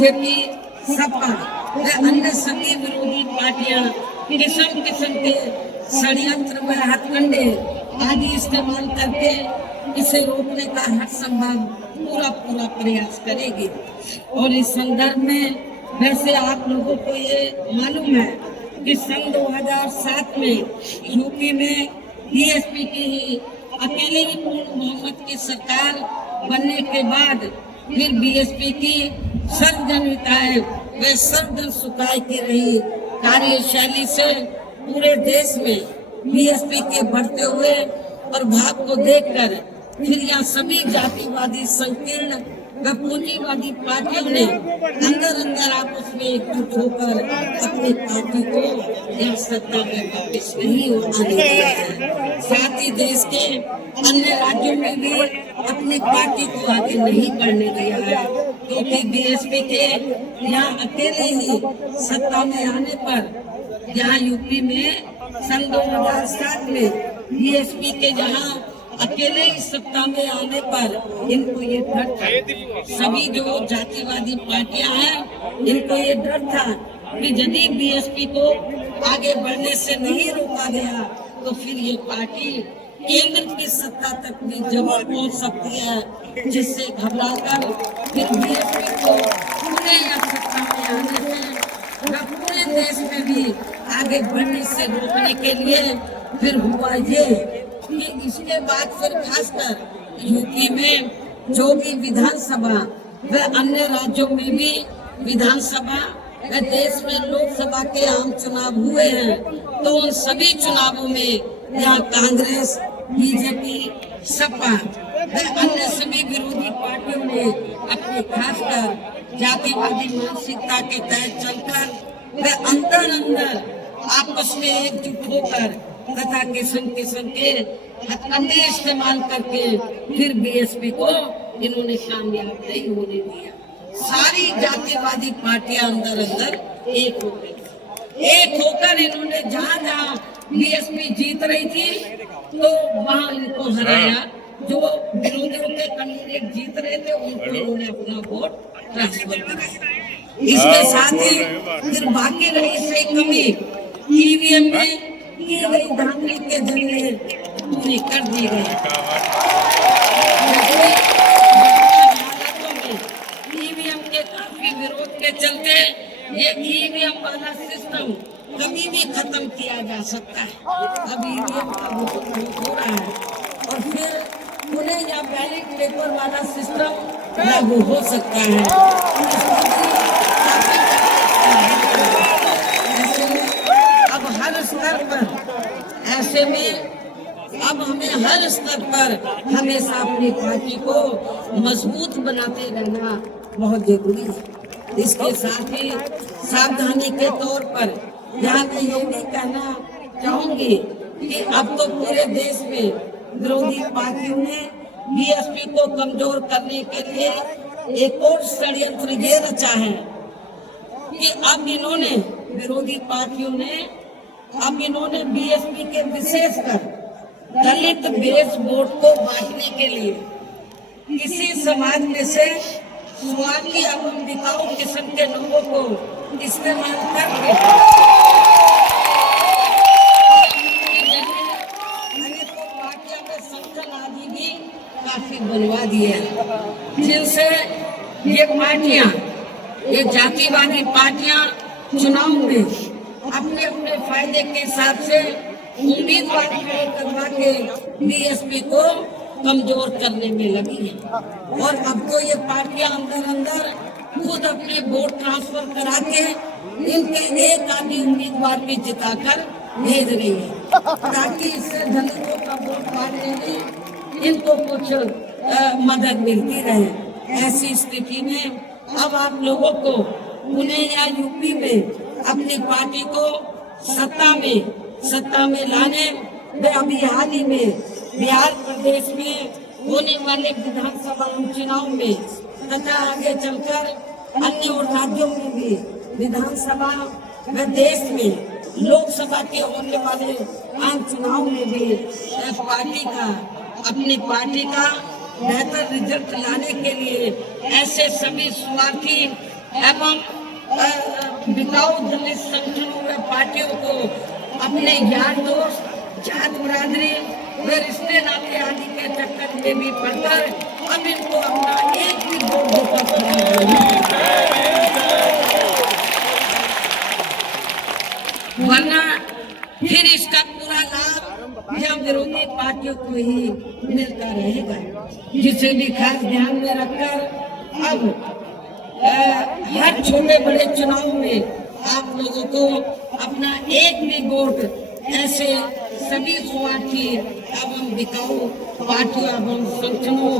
BJP, Sapa व अन्य सभी विरोधी पार्टियां किस्म किस्म के षड्यंत्र व हथकंडे आदि इस्तेमाल करके इसे रोकने का हर संभव पूरा प्रयास करेगी। और इस संदर्भ में वैसे आप लोगों को ये मालूम है कि सन 2007 में यूपी में बीएसपी की ही अकेले ही पूर्ण बहुमत की सरकार बनने के बाद फिर बीएसपी की सर्वजनिताएं व सर्वजन सुखाई की रही कार्यशैली से पूरे देश में बीएसपी के बढ़ते हुए प्रभाव को देखकर फिर यहाँ सभी जातिवादी संकीर्ण व पूंजीवादी पार्टियों ने अंदर आपस में एकजुट होकर अपनी पार्टी को यहाँ सत्ता में वापस नहीं आने दिया है। साथ ही देश के अन्य राज्यों में भी अपनी पार्टी को आगे नहीं बढ़ने दिया है, क्योंकि बीएसपी के यहाँ अकेले ही सत्ता में आने पर यहाँ यूपी में सन 2007 में बीएसपी के जहाँ अकेले ही सत्ता में आने पर इनको ये डर था, सभी जो जातिवादी पार्टियां हैं इनको ये डर था कि यदि बीएसपी को आगे बढ़ने से नहीं रोका गया तो फिर ये पार्टी केंद्र की सत्ता तक भी जरूर पहुंच सकती है, जिससे घबराकर फिर बीएसपी को पूरे या सत्ता में आने से व पूरे देश में भी आगे बढ़ने से रोकने के लिए फिर हुआ ये कि इसके बाद फिर खासकर यूपी में जो भी विधानसभा व अन्य राज्यों में भी विधानसभा व देश में लोकसभा के आम चुनाव हुए हैं, तो उन सभी चुनावों में यहाँ कांग्रेस, बीजेपी, सपा व अन्य सभी विरोधी पार्टियों ने अपने खासकर जातिवादी मानसिकता के तहत चलकर व अंदर आपस में एकजुट होकर तथा किस्म के हथकंडे इस्तेमाल करके फिर बीएसपी को इन्होंने कामयाब नहीं होने दिया। सारी जातिवादी पार्टियां अंदर एक हो गई। एक होकर इन्होंने जहाँ बीएसपी जीत रही थी तो वहाँ इनको हराया। जो विरोधियों के कैंडिडेट जीत रहे थे उनको इन्होंने अपना वोट ट्रांसफर कराया। इसके साथ ही फिर बाकी रही सही कमी ईवीएम में की गई धांधली के जरिए पूरी कर दी गई। ईवीएम के काफी विरोध के चलते ये ईवीएम वाला सिस्टम कभी भी खत्म किया जा सकता है। अब ईवीएम का बहुत हो रहा है और फिर उन्हें या बैलेट पेपर वाला सिस्टम लागू हो सकता है। ऐसे में अब हमें हर स्तर पर हमेशा अपनी पार्टी को मजबूत बनाते रहना बहुत जरूरी है। इसके साथ ही सावधानी के तौर पर यहाँ मैं ये भी कहना चाहूंगी कि अब तो पूरे देश में विरोधी पार्टियों ने बीएसपी को कमजोर करने के लिए एक और षड्यंत्र ये रचा है कि अब इन्होंने विरोधी पार्टियों ने बीएसपी के विशेषकर दलित बेस वोट को बांटने के लिए किसी समाज में से स्वार्थी एवं बिकाऊ किस्म के लोगों को इस्तेमाल करके अनेकों पार्टियों में संगठन आदि भी काफी बनवा दिए हैं, जिनसे ये पार्टियां, ये जातिवादी पार्टियां चुनाव में अपने अपने फायदे के हिसाब से उम्मीदवार खड़े करवा के बीएसपी को कमजोर करने में लगी है। और अब तो ये पार्टियां अंदर खुद अपने वोट ट्रांसफर करा के इनके एक आदमी उम्मीदवार भी जिताकर भेज रही है, ताकि इससे दलितों का वोट पाने में इनको कुछ मदद मिलती रहे। ऐसी स्थिति में अब आप लोगों को पुणे या यूपी में अपनी पार्टी को सत्ता में लाने व अभी हाल ही में बिहार प्रदेश में होने वाले विधानसभा चुनाव में तथा आगे चलकर अन्य राज्यों में भी विधानसभा व देश में लोकसभा के होने वाले आम चुनाव में भी अपनी पार्टी का बेहतर रिजल्ट लाने के लिए ऐसे सभी स्वार्थी एवं बिकाऊ दलित संगठनों व पार्टियों को अपने यार दोस्त, जात बिरादरी व रिश्ते नाते आदि के चक्कर में भी पड़कर अब इनको अपना एक भी वोट देकर खराब वरना फिर इसका पूरा लाभ या विरोधी पार्टियों को ही मिलता रहेगा, जिसे भी खास ध्यान में रखकर अब हर छोटे बड़े चुनाव में आप लोगों को अपना एक भी वोट ऐसे सभी स्वार्थी एवं बिकाऊ पार्टियों एवं संगठनों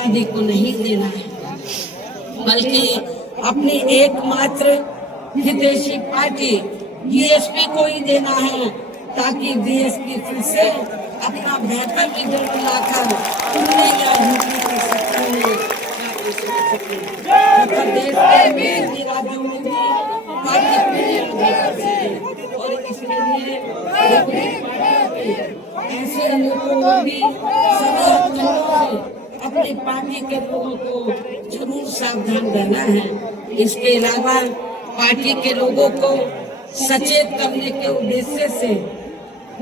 आदि को नहीं देना है, बल्कि अपनी एकमात्र विदेशी पार्टी बीएसपी को ही देना है, ताकि बीएसपी फिर से अपना बेहतर रिजल्ट लाकर उन्हें या यूपी की सत्ता में प्रदेश के भी राज्यों में भी और इसके लिए ऐसे अनेकों भी सभी से अपनी पार्टी के लोगों को जरूर सावधान रहना है। इसके अलावा पार्टी के लोगों को सचेत करने के उद्देश्य से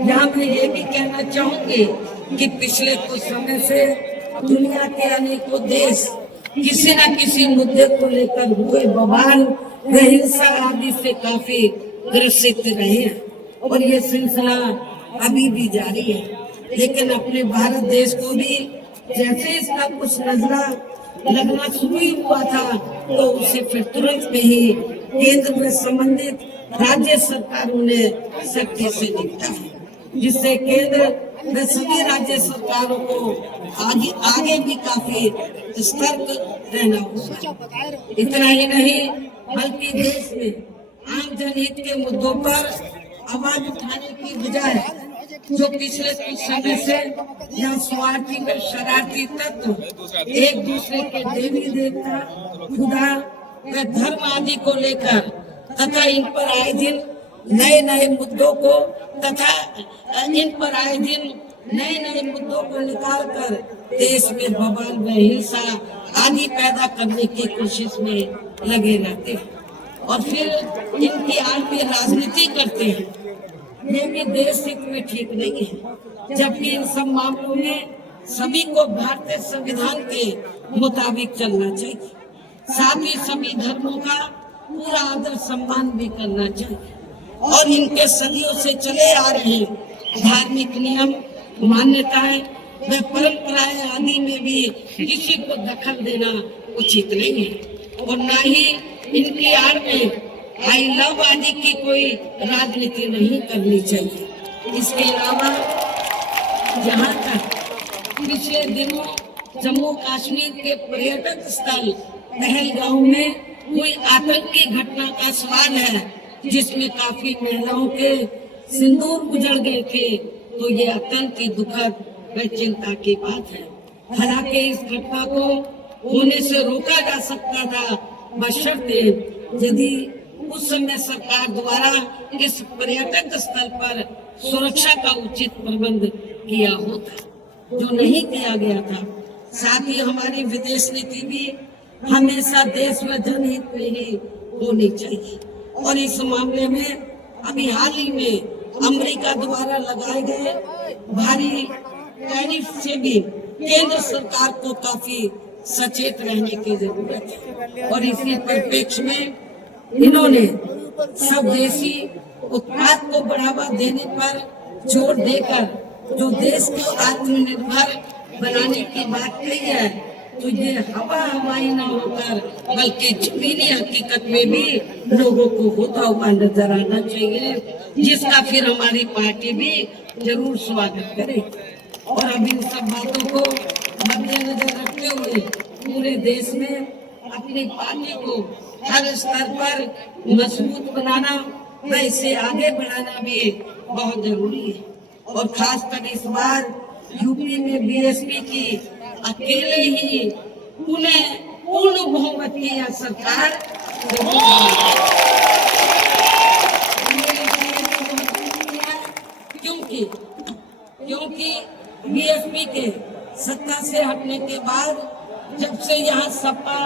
यहाँ मैं ये भी कहना चाहूंगी कि पिछले कुछ समय से दुनिया के अनेकों देश किसी न किसी मुद्दे को लेकर हुए बवाल व हिंसा आदि से काफी ग्रसित रहे हैं और ये सिलसिला अभी भी जारी है। लेकिन अपने भारत देश को भी जैसे इसका कुछ नजरा लगना शुरू हुआ था तो उसे फिर तुरंत में ही केंद्र में संबंधित राज्य सरकारों ने सख्ती से निपटा है, जिससे केंद्र व सभी राज्य सरकारों को आगे भी काफी सतर्क रहना होगा। इतना ही नहीं बल्कि देश में आम जनहित के मुद्दों पर आवाज उठाने की बजाय जो पिछले कुछ समय से यहाँ स्वार्थी व शरारती तत्व एक दूसरे के देवी देवता, खुदा व धर्म आदि को लेकर तथा इन पर आए दिन नए नए मुद्दों को निकाल कर देश में बवाल व हिंसा आदि पैदा करने की कोशिश में लगे रहते हैं और फिर इनकी आड़ में राजनीति करते हैं। ये भी देश हित में ठीक नहीं है, जबकि इन सब मामलों में सभी को भारतीय संविधान के मुताबिक चलना चाहिए, साथ ही सभी धर्मों का पूरा आदर सम्मान भी करना चाहिए और इनके सदियों से चले आ रहे धार्मिक नियम, मान्यताएं व परंपराएं आदि में भी किसी को दखल देना उचित नहीं है और न ही इनकी आड़ में आई लव आदि की कोई राजनीति नहीं करनी चाहिए। इसके अलावा जहाँ तक पिछले दिनों जम्मू कश्मीर के पर्यटक स्थल पहलगांव में कोई आतंकी घटना का सवाल है, जिसमें काफी महिलाओं के सिंदूर उजड़ गए थे, तो ये अत्यंत ही दुखद व चिंता की बात है। हालांकि इस घटना को होने से रोका जा सकता था, बशर्ते यदि उस समय सरकार द्वारा इस पर्यटक स्थल पर सुरक्षा का उचित प्रबंध किया होता, जो नहीं किया गया था। साथ ही हमारी विदेश नीति भी हमेशा देश व जनहित में ही होनी चाहिए और इस मामले में अभी हाल ही में अमेरिका द्वारा लगाए गए भारी टैरिफ से भी केंद्र सरकार को काफी सचेत रहने की जरूरत है और इसी परिप्रेक्ष्य में इन्होंने स्वदेशी उत्पाद को बढ़ावा देने पर जोर देकर जो देश को आत्मनिर्भर बनाने की बात कही है, तो ये हवाई न होकर बल्कि जमीनी हकीकत में भी लोगों को होता हुआ नजर आना चाहिए, जिसका फिर हमारी पार्टी भी जरूर स्वागत करे। और अब इन सब बातों को मद्देनजर रखते हुए पूरे देश में अपनी पार्टी को हर स्तर पर मजबूत बनाना व इसे आगे बढ़ाना भी बहुत जरूरी है और खासकर इस बार यूपी में बीएसपी की अकेले ही पूर्ण बहुमत की यह सरकार क्योंकि बीएसपी के सत्ता से हटने के बाद जब से यहाँ सपा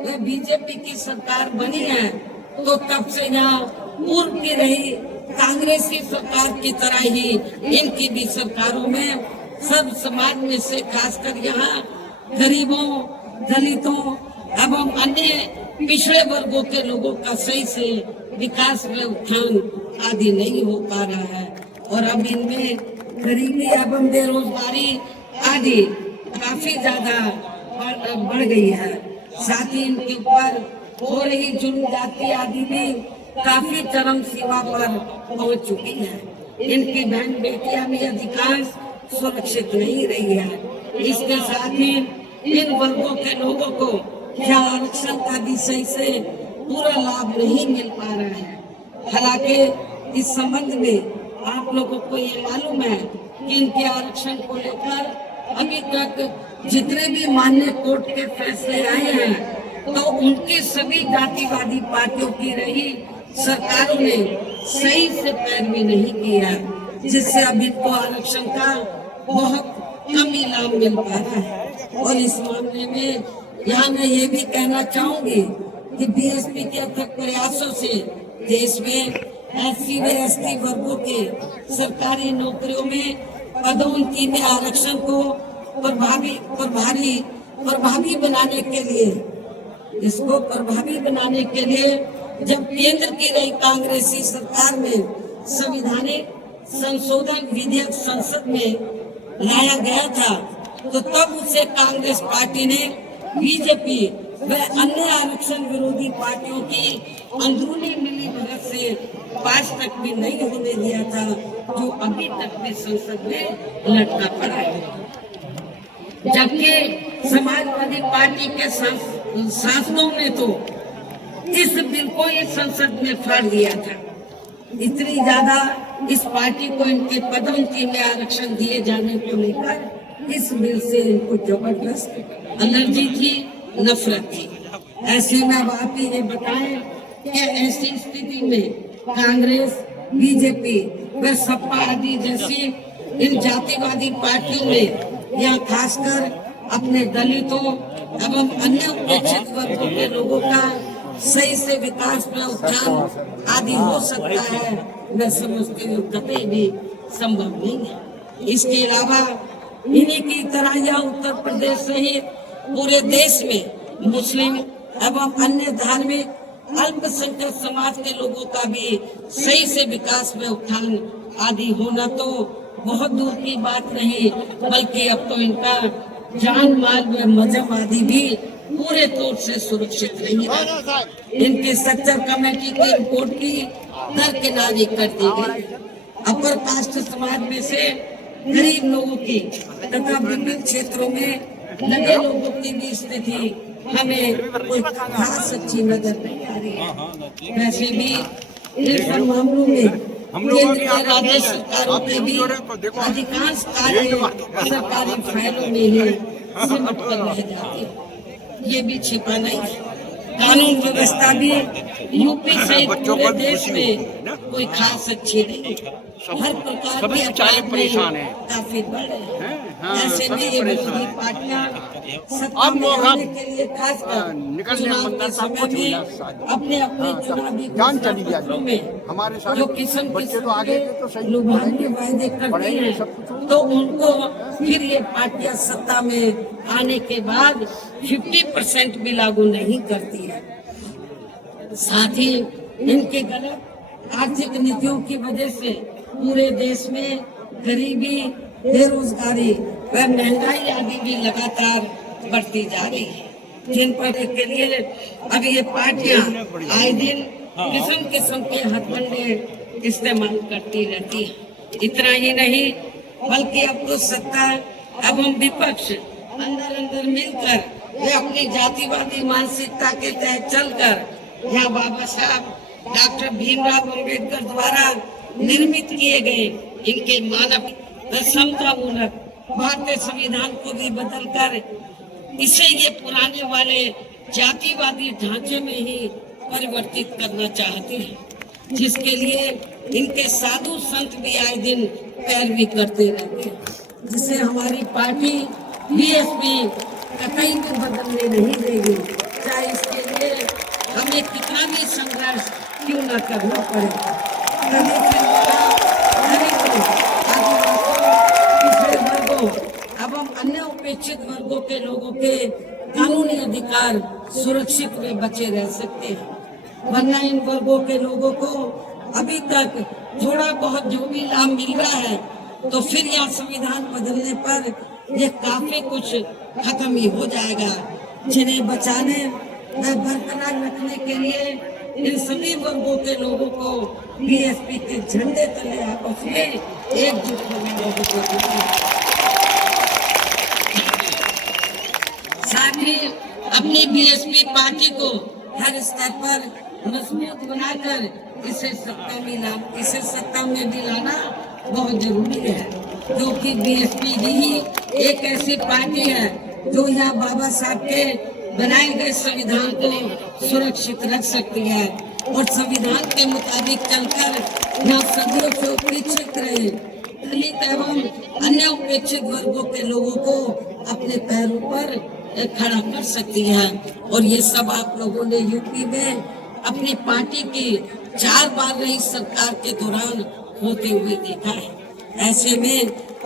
ये बीजेपी की सरकार बनी है तो तब से यहाँ पूर्व की रही कांग्रेसी सरकार की तरह ही इनकी भी सरकारों में सब समाज में से खासकर यहाँ गरीबों, दलितों एवं अन्य पिछड़े वर्गों के लोगों का सही से विकास व उत्थान आदि नहीं हो पा रहा है और अब इनमें गरीबी एवं बेरोजगारी आदि काफी ज्यादा बढ़ गई है। साथ ही इनके ऊपर हो रही जुल्म जाति आदि भी काफी चरम सीमा पर पहुंच चुकी है। इनकी बहन बेटियां भी अधिकांश सुरक्षित नहीं रही है। इसके साथ ही इन वर्गों के लोगों को क्या आरक्षण का भी सही से पूरा लाभ नहीं मिल पा रहा है। हालांकि इस संबंध में आप लोगों को ये मालूम है कि इनके आरक्षण को लेकर अभी तक जितने भी मान्य कोर्ट के फैसले आए हैं तो उनकी सभी जातिवादी पार्टियों की रही सरकारों ने सही से पैरवी नहीं की है, जिससे अब इनको आरक्षण का बहुत कम ही लाभ मिल पा रहा है। और इस मामले में यहाँ मैं ये भी कहना चाहूंगी कि बीएसपी के अथक प्रयासों से देश में SC व ST वर्गों के सरकारी नौकरियों में पदोन्नति में आरक्षण को प्रभावी बनाने के लिए इसको प्रभावी बनाने के लिए जब केंद्र की रही कांग्रेसी सरकार में संवैधानिक संशोधन विधेयक संसद में लाया गया था तो तब उसे कांग्रेस पार्टी ने बीजेपी व अन्य आरक्षण विरोधी पार्टियों की अंदरूनी मिलीभगत से पास तक भी नहीं होने दिया था, जो अभी तक भी संसद में लटका पड़ा है। जबकि समाजवादी पार्टी के सांसदों ने तो इस बिल को इस संसद में फाड़ दिया था। इतनी ज्यादा इस पार्टी को इनके पदोन्नति में आरक्षण दिए जाने को लेकर इस बिल से इनको जबरदस्त एलर्जी थी, नफरत थी। ऐसे में अब आप ही ये बताएं कि ऐसी स्थिति में कांग्रेस, बीजेपी व सपा आदि जैसी इन जातिवादी पार्टियों ने या खासकर अपने दलितों एवं अन्य उपेक्षित वर्गों के लोगों का सही से विकास में उत्थान आदि हो सकता है, मैं समझती हूँ कभी भी संभव नहीं है। इसके अलावा इन्हीं की तरह यह उत्तर प्रदेश सहित पूरे देश में मुस्लिम एवं अन्य धार्मिक अल्पसंख्यक समाज के लोगों का भी सही से विकास में उत्थान आदि होना तो बहुत दूर की बात नहीं, बल्कि अब तो इनका जान माल व मजहब आदि भी पूरे तौर से सुरक्षित नहीं है। इनकी सेक्टर कमेटी की रिपोर्ट की दरकिनारी कर दी गई। अपर कास्ट समाज में से गरीब लोगों की तथा विभिन्न क्षेत्रों में लगे लोगों की भी स्थिति हमें कोई खास अच्छी नजर नहीं आ रही है। वैसे भी इन सब मामलों में केंद्र और राज्य सरकारों के भी अधिकांश कार्य सरकारी फाइलों में ही सिमट कर रह जाते हैं। ये भी छिपा नहीं है। कानून व्यवस्था भी यूपी सहित पूरे देश में कोई खास अच्छी नहीं है। हर प्रकार के अपराध में काफी बढ़ रहे हैं। ऐसे में ये विरोधी पार्टियां सत्ता में आने के लिए खासकर चुनाव के समय में अपने अपने चुनावी घोषणापत्रों में जो किस्म के लुभावने वायदे करती हैं तो उनको फिर ये पार्टियां सत्ता में आने के बाद 50% भी लागू नहीं करती है। साथ ही इनके गलत आर्थिक नीतियों की वजह से पूरे देश में गरीबी, बेरोजगारी व महंगाई आदि भी लगातार बढ़ती जा रही है, जिन पर के लिए अब ये पार्टियां आए दिन किस्म किस्म के हथकंडे इस्तेमाल करती रहती है। इतना ही नहीं बल्कि अब तो सत्ता एवं विपक्ष अंदर अंदर मिलकर वे अपनी जातिवादी मानसिकता के तहत चलकर यहाँ बाबा साहब डॉक्टर भीमराव अम्बेडकर द्वारा निर्मित किए गए इनके मानव समता मूलक भारतीय संविधान को भी बदलकर इसे ये पुराने वाले जातिवादी ढांचे में ही परिवर्तित करना चाहते हैं, जिसके लिए इनके साधु संत भी आए दिन पैरवी करते रहते हैं, जिसे हमारी पार्टी बीएसपी कतई भी बदलने नहीं देगी, चाहे हमें कितना भी संघर्ष क्यों न करना पड़े। दलित, दलितों, आदिवासियों, पिछड़े वर्गों एवं अन्य उपेक्षित वर्गों के लोगों के कानूनी अधिकार सुरक्षित व बचे रह सकते हैं। वरना इन वर्गों के लोगों को अभी तक थोड़ा बहुत जो भी लाभ मिल रहा है, तो फिर यह संविधान बदलने पर ये काफी कुछ खत्म ही हो जाएगा। जिन्हें बचाने व बरकरार रखने के लिए इन सभी वर्गों के लोगों को बीएसपी के झंडे तले आपस में एकजुट होने लोगों को, साथ ही अपनी बीएसपी पार्टी को हर स्तर पर मजबूत बनाकर इसे सत्ता में भी लाना बहुत जरूरी है, क्योंकि बीएसपी ही एक ऐसी पार्टी है जो यहाँ बाबा साहब के बनाए गए संविधान को सुरक्षित रख सकती है और संविधान के मुताबिक चलकर यहाँ सदियों से उपेक्षित रहे दलित एवं अन्य उपेक्षित वर्गों के लोगों को अपने पैरों पर खड़ा कर सकती है। और ये सब आप लोगों ने यूपी में अपनी पार्टी की 4 बार रही सरकार के दौरान होते हुए देखा है। ऐसे में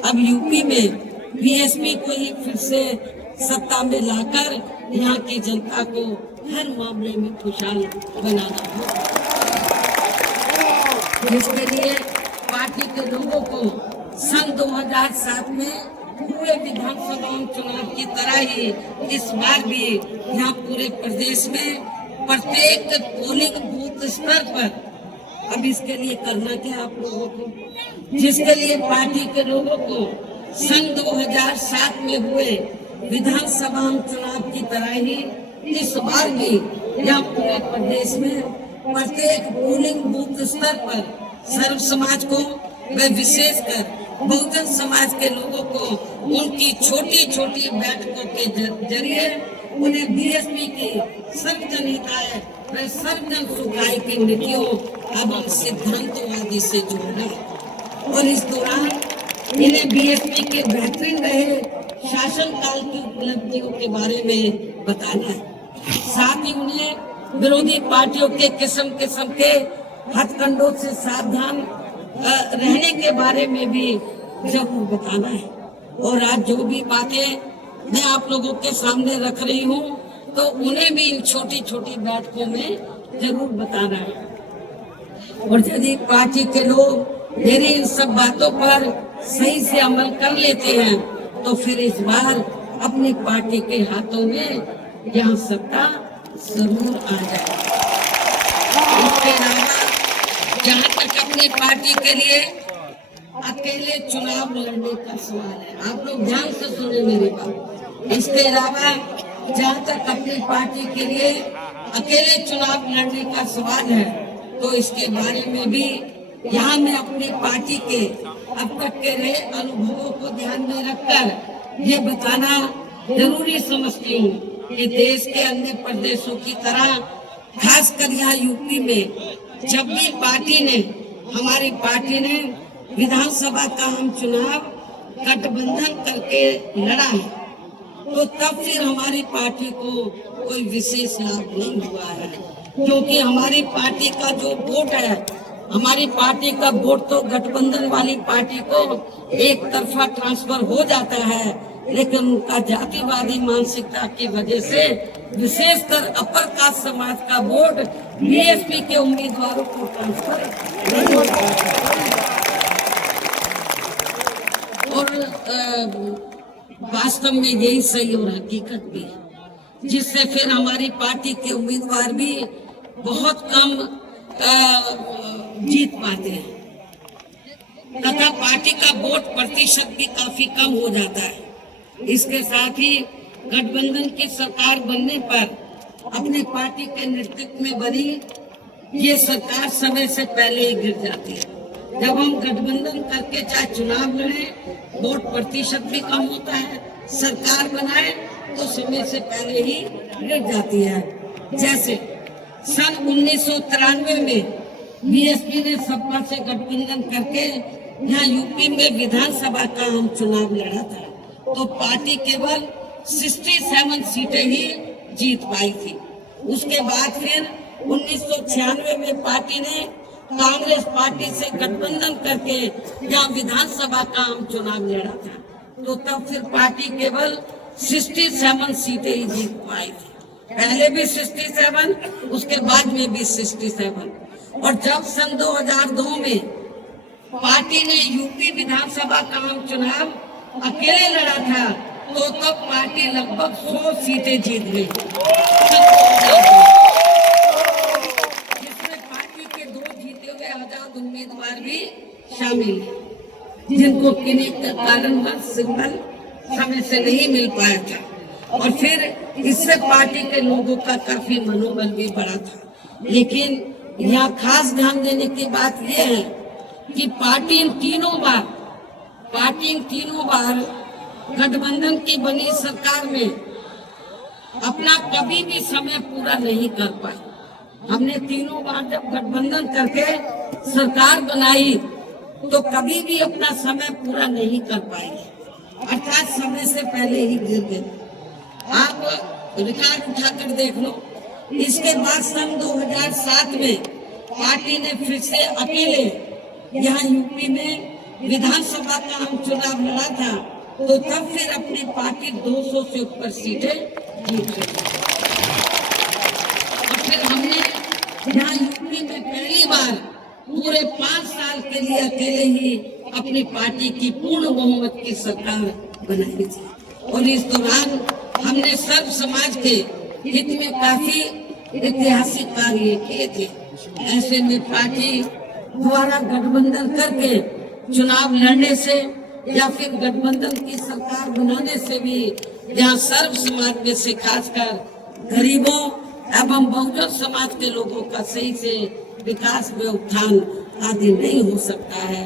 अब यूपी में बीएसपी को ही फिर से सत्ता में लाकर यहाँ की जनता को हर मामले में खुशहाल बनाना होगा, जिसके लिए पार्टी के लोगों को सन 2007 में पूरे विधानसभा चुनाव की तरह ही इस बार भी यहाँ पूरे प्रदेश में प्रत्येक पोलिंग बूथ स्तर पर अब इसके लिए करना क्या आप लोगों को, जिसके लिए पार्टी के लोगों को सन 2007 में हुए विधानसभा चुनाव की तरह ही इस बार भी यहाँ पूरे प्रदेश में प्रत्येक पोलिंग बूथ स्तर पर सर्व समाज को व विशेषकर बहुजन समाज के लोगों को उनकी छोटी छोटी बैठकों के जरिए उन्हें बीएसपी की सर्वजन हिताय व सर्वजन सुखाय की नीतियों एवं सिद्धांतों आदि से जोड़ना और इस दौरान इन्हें बीएसपी के बेहतरीन रहे शासन काल की उपलब्धियों के बारे में बताना है। साथ ही उन्हें विरोधी पार्टियों के किस्म किस्म के हथकंडों से सावधान रहने के बारे में भी जरूर बताना है। और आज जो भी बातें मैं आप लोगों के सामने रख रही हूँ, तो उन्हें भी इन छोटी छोटी बैठकों में जरूर बताना है। और यदि पार्टी के लोग मेरी इन सब बातों पर सही से अमल कर लेते हैं, तो फिर इस बार अपनी पार्टी के हाथों में यहाँ सत्ता जरूर आ जाए। इसके अलावा जहाँ तक अपनी पार्टी के लिए अकेले चुनाव लड़ने का सवाल है, आप लोग ध्यान से सुने मेरी बात। इसके अलावा जहाँ तक अपनी पार्टी के लिए अकेले चुनाव लड़ने का सवाल है, तो इसके बारे में भी यहाँ मैं अपनी पार्टी के अब तक के रहे अनुभवों को ध्यान में रखकर ये बताना जरूरी समझती हूँ कि देश के अन्य प्रदेशों की तरह खासकर यहाँ यूपी में जब भी हमारी पार्टी ने विधानसभा का हम चुनाव गठबंधन करके लड़ा है, तो तब फिर हमारी पार्टी को कोई विशेष लाभ नहीं हुआ है, क्योंकि हमारी पार्टी का जो वोट है, हमारी पार्टी का वोट तो गठबंधन वाली पार्टी को एक तरफा ट्रांसफर हो जाता है, लेकिन उनका जातिवादी मानसिकता की वजह से विशेषकर अपर कास्ट समाज का वोट बीएसपी के उम्मीदवारों को ट्रांसफर नहीं होता है। और वास्तव में यही सही और हकीकत भी है, जिससे फिर हमारी पार्टी के उम्मीदवार भी बहुत कम जीत पाते हैं तथा पार्टी का वोट प्रतिशत भी काफी कम हो जाता है। इसके साथ ही गठबंधन की सरकार बनने पर अपनी पार्टी के नेतृत्व में बनी ये सरकार समय से पहले ही गिर जाती है। जब हम गठबंधन करके चाहे चुनाव लड़े, वोट प्रतिशत भी कम होता है, सरकार बनाए तो समय से पहले ही गिर जाती है। जैसे सन 1993 में बीएसपी ने सपा से गठबंधन करके यहाँ यूपी में विधानसभा का हम चुनाव लड़ा था, तो पार्टी केवल 67 सीटें ही जीत पाई थी। उसके बाद फिर 1996 में पार्टी ने कांग्रेस पार्टी से गठबंधन करके यहाँ विधानसभा का आम चुनाव लड़ा था, तो तब फिर पार्टी केवल 67 सीटें ही जीत पाई थी। पहले भी 67, उसके बाद में भी 67। और जब सन 2002 में पार्टी ने यूपी विधानसभा का आम चुनाव अकेले लड़ा था, तो तब पार्टी लगभग 100 सीटें जीत गई, जिसमें पार्टी के 2 जीते हुए आजाद उम्मीदवार भी शामिल हैं, जिनको किन्हीं कारणवश सिग्नल समय से नहीं मिल पाया था। और फिर इससे पार्टी के लोगों का काफी मनोबल भी बढ़ा था। लेकिन यहाँ खास ध्यान देने की बात यह है कि पार्टी इन तीनों बार गठबंधन की बनी सरकार में अपना कभी भी समय पूरा नहीं कर पाई। हमने तीनों बार जब गठबंधन करके सरकार बनाई तो कभी भी अपना समय पूरा नहीं कर पाए, अर्थात समय से पहले ही गिर गए। आप रिकॉर्ड उठाकर देख लो। इसके बाद सन 2007 में पार्टी ने फिर से अकेले यहाँ यूपी में विधानसभा का आम चुनाव लड़ा था, तो तब फिर अपनी पार्टी 200 से ऊपर सीटें जीत गई। और फिर हमने यहाँ यूपी में पहली बार पूरे 5 साल के लिए अकेले ही अपनी पार्टी की पूर्ण बहुमत की सरकार बनाई थी। और इस दौरान हमने सर्व समाज के हित में काफी ऐतिहासिक कार्य किए थे। ऐसे में पार्टी द्वारा गठबंधन करके चुनाव लड़ने से या फिर गठबंधन की सरकार बनाने से भी यहाँ सर्व समाज में से खासकर गरीबों एवं बहुजन समाज के लोगों का सही से विकास में उत्थान आदि नहीं हो सकता है।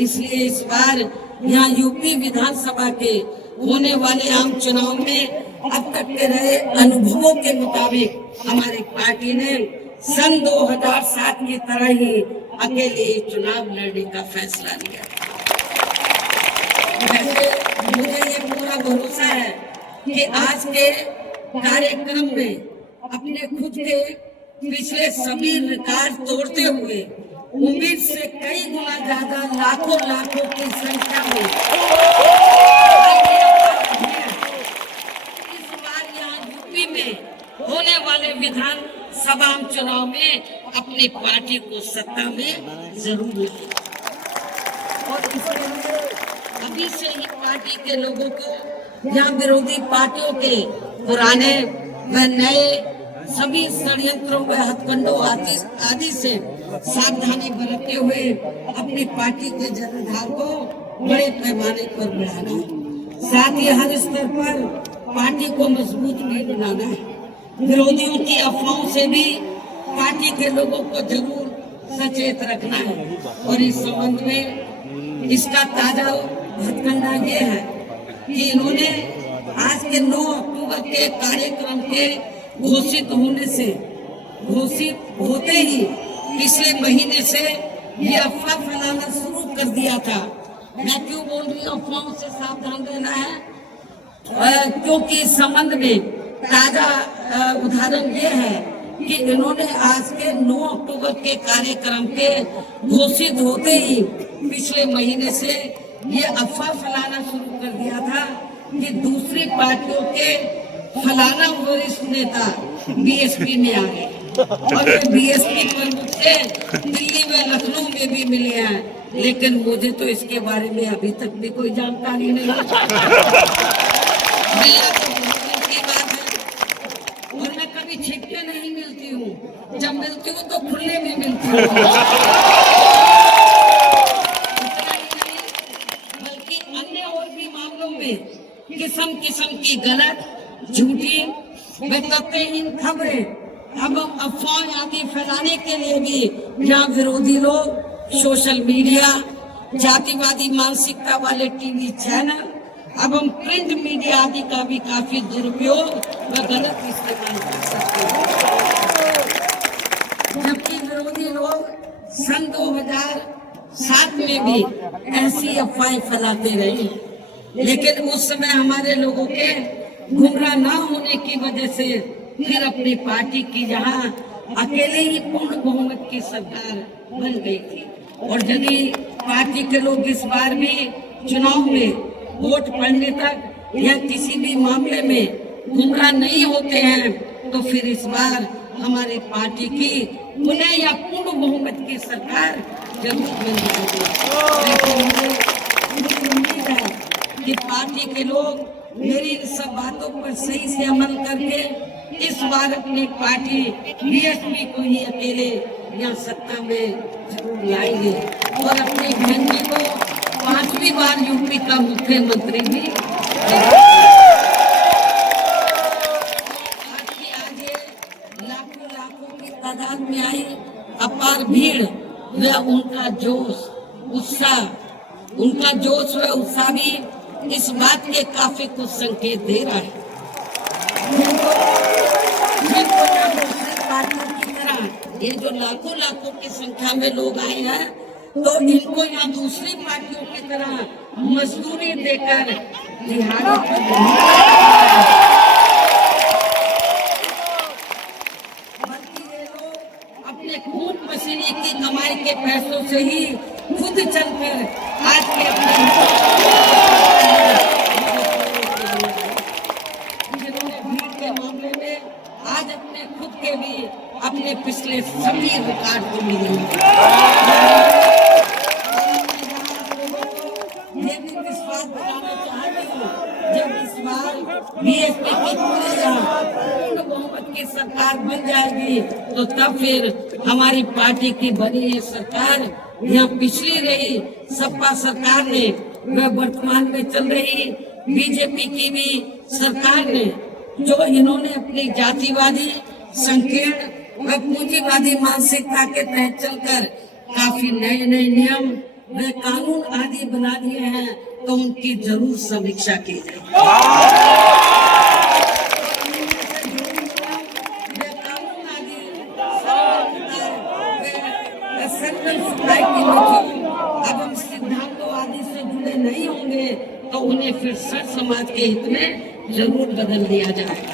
इसलिए इस बार यहाँ यूपी विधानसभा के होने वाले आम चुनाव में अब तक के रहे अनुभवों के मुताबिक हमारी पार्टी ने सन 2007 की तरह ही अकेले चुनाव लड़ने का फैसला लिया। वैसे मुझे ये पूरा भरोसा है कि आज के कार्यक्रम में अपने खुद के पिछले सभी रिकॉर्ड तोड़ते हुए उम्मीद से कई गुना ज्यादा लाखों की संख्या में इस बार यहाँ यूपी में होने वाले विधानसभा चुनाव में अपनी पार्टी को सत्ता में जरूर लाए। और इसके लिए अभी से ही पार्टी के लोगों को यहाँ विरोधी पार्टियों के पुराने व नए सभी षड्यंत्रों व हथकंडों आदि से सावधानी बरतते हुए अपनी पार्टी के जनाधार को बड़े पैमाने पर बढ़ाना है। साथ ही हर स्तर पर पार्टी को मजबूत भी बनाना है। विरोधियों की अफवाहों से भी पार्टी के लोगों को जरूर सचेत रखना है। और इस संबंध में इसका ताजा हथकंडा ये है कि इन्होंने आज के 9 अक्टूबर के कार्यक्रम के घोषित होते ही पिछले महीने से ये अफवाह फैलाना शुरू कर दिया था। मैं क्यों बोल रही हूँ अफवाहों से सावधान रहना है, क्योंकि इस संबंध में ताजा उदाहरण ये है कि इन्होंने आज के 9 अक्टूबर के कार्यक्रम के घोषित होते ही पिछले महीने से ये अफवाह फैलाना शुरू कर दिया था कि दूसरी पार्टियों के फलाना वरिष्ठ नेता बीएसपी में आ गए और बीएसपी प्रमुख से दिल्ली में लखनऊ में भी मिले हैं, लेकिन मुझे तो इसके बारे में अभी तक भी कोई जानकारी नहीं है। की बात है। और मैं कभी छिपके नहीं मिलती हूँ, जब मिलती हूँ तो खुले में मिलती हूँ। बल्कि अन्य और भी मामलों में किस्म की गलत झूठी व तथ्यहीन खबरें एवं अफवाह आदि फैलाने के लिए भी यहाँ विरोधी लोग सोशल मीडिया, जातिवादी मानसिकता वाले टीवी चैनल एवं प्रिंट मीडिया आदि का भी काफी दुरुपयोग व गलत इस्तेमाल कर सकते हैं। जबकि विरोधी लोग सन 2007 में भी ऐसी अफवाहें फैलाते रहे, लेकिन उस समय हमारे लोगों के गुमराह न होने की वजह से फिर अपनी पार्टी की जहां अकेले ही पूर्ण बहुमत की सरकार बन गई थी। और यदि पार्टी के लोग इस बार भी चुनाव में वोट पड़ने तक या किसी भी मामले में गुमराह नहीं होते हैं तो फिर इस बार हमारी पार्टी की पुनः या पूर्ण बहुमत की सरकार जरूर बन जाएगी। लेकिन मुझे उम्मीद है कि पार्टी के लोग मेरी इन सब बातों पर सही से अमल करके इस बार अपनी पार्टी बीएसपी को ही अकेले यहाँ सत्ता में जरूर लाएंगे और अपनी बहन जी को 5वीं बार यूपी का मुख्यमंत्री भी लाखों की तादाद में आई अपार भीड़ व उनका जोश उत्साह भी इस बात के काफी कुछ संकेत दे रहा है। की तरह ये जो लाखों की संख्या में लोग आए हैं तो इनको यहाँ दूसरी पार्टियों की तरह मजदूरी देकर दिहाड़ी अपने खून पसीने की कमाई के पैसों से ही खुद चलकर आज के भीड़ के मामले में आज अपने खुद के भी अपने पिछले सभी रिकॉर्ड को मिलेंगे। ये भी विश्वास बनाना चाहती हूँ जब इस बार बीएसपी की पूर्ण बहुमत की सरकार बन जाएगी तो तब फिर हमारी पार्टी की बनी ये सरकार यहाँ पिछली रही सपा सरकार ने व वर्तमान में चल रही बीजेपी की भी सरकार ने जो इन्होंने अपनी जातिवादी संकीर्ण व पूंजीवादी मानसिकता के तहत चलकर काफी नए नियम वे कानून आदि बना दिए हैं तो उनकी जरूर समीक्षा की जाए। अब हम सिद्धांतों आदि से जुड़े नहीं होंगे तो उन्हें फिर सर समाज के हित में जरूर बदल दिया जाएगा।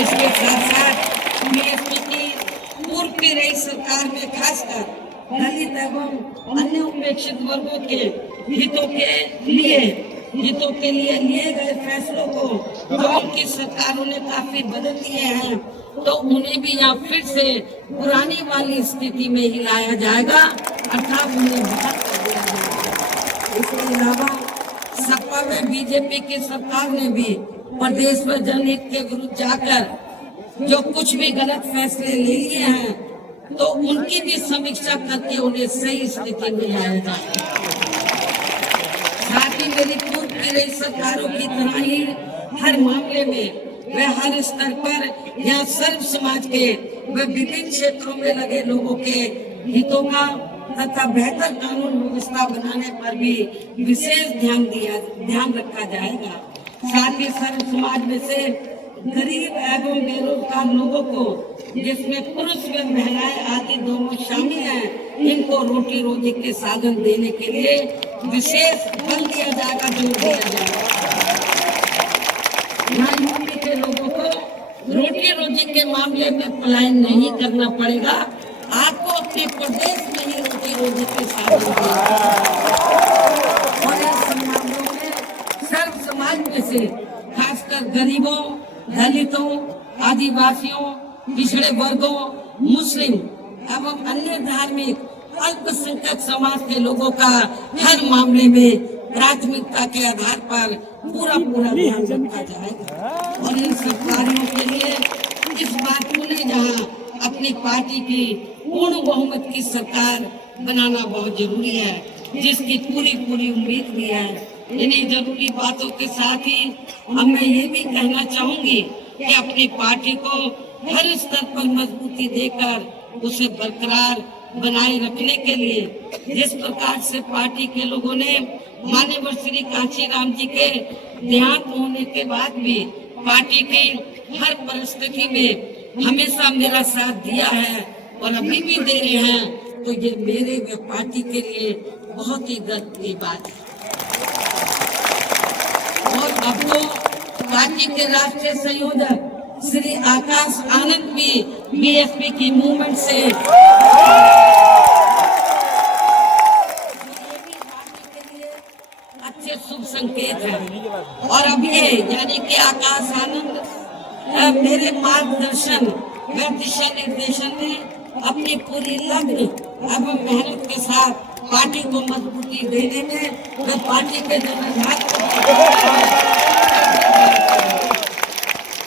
इसके साथ साथ बीएसपी की पूर्व की रही सरकार में खासकर दलित एवं अन्य उपेक्षित वर्गों के हितों के लिए लिए गए फैसलों को जो उनकी सरकारों ने काफी बदल दिए हैं तो उन्हें भी यहाँ फिर से पुरानी वाली स्थिति में ही लाया जाएगा अर्थात उन्हें बाहर कर दिया जाएगा। इसके अलावा सपा में बीजेपी की सरकार ने भी प्रदेश में जनहित के विरुद्ध जाकर जो कुछ भी गलत फैसले ले लिए हैं तो उनकी भी समीक्षा करके उन्हें सही स्थिति में लाया जाए। साथ ही मेरी पूर्व की रही सरकारों की तरह ही हर मामले में वे हर स्तर पर यहाँ सर्व समाज के वे विभिन्न क्षेत्रों में लगे लोगों के हितों का तथा बेहतर कानून व्यवस्था बनाने पर भी विशेष ध्यान रखा जाएगा। साथ ही सर्व समाज में से गरीब एवं बेरोजगार लोगों को जिसमें पुरुष व महिलाएं आदि दोनों शामिल हैं इनको रोटी रोजी के साधन देने के लिए विशेष बल दिया जाएगा, जोर दिया जाएगा। यूपी के लोगों को रोटी रोजी के मामले में पलायन नहीं करना पड़ेगा, आपको अपने प्रदेश में ही रोटी रोजी के साधन और इन मामलों में सर्व समाज में से खासकर गरीबों, दलितों, आदिवासियों, पिछड़े वर्गों, मुस्लिम एवं अन्य धार्मिक अल्पसंख्यक समाज के लोगों का हर मामले में प्राथमिकता के आधार पर पूरा ध्यान रखा जाएगा। और इन सब कार्यों के लिए इस बात को ले जहाँ अपनी पार्टी की पूर्ण बहुमत की सरकार बनाना बहुत जरूरी है, जिसकी पूरी उम्मीद भी है। इन्हीं जरूरी बातों के साथ ही अब मैं ये भी कहना चाहूंगी कि अपनी पार्टी को हर स्तर पर मजबूती देकर उसे बरकरार बनाए रखने के लिए जिस प्रकार से पार्टी के लोगों ने माननीय श्री कांशीराम जी के देहांत होने के बाद भी पार्टी की हर परिस्थिति में हमेशा मेरा साथ दिया है और अभी भी दे रहे हैं, तो ये मेरे व पार्टी के लिए बहुत ही गर्व की बात है। और अब तो पार्टी के राष्ट्रीय संयोजक श्री आकाश आनंद भी बीएसपी की मूवमेंट से अच्छे शुभ संकेत है। और अब ये यानी कि आकाश आनंद मेरे मार्गदर्शन व दिशा निर्देशन में अपनी पूरी लगन एवं मेहनत के साथ पार्टी को मजबूती देने में व पार्टी के जनाधार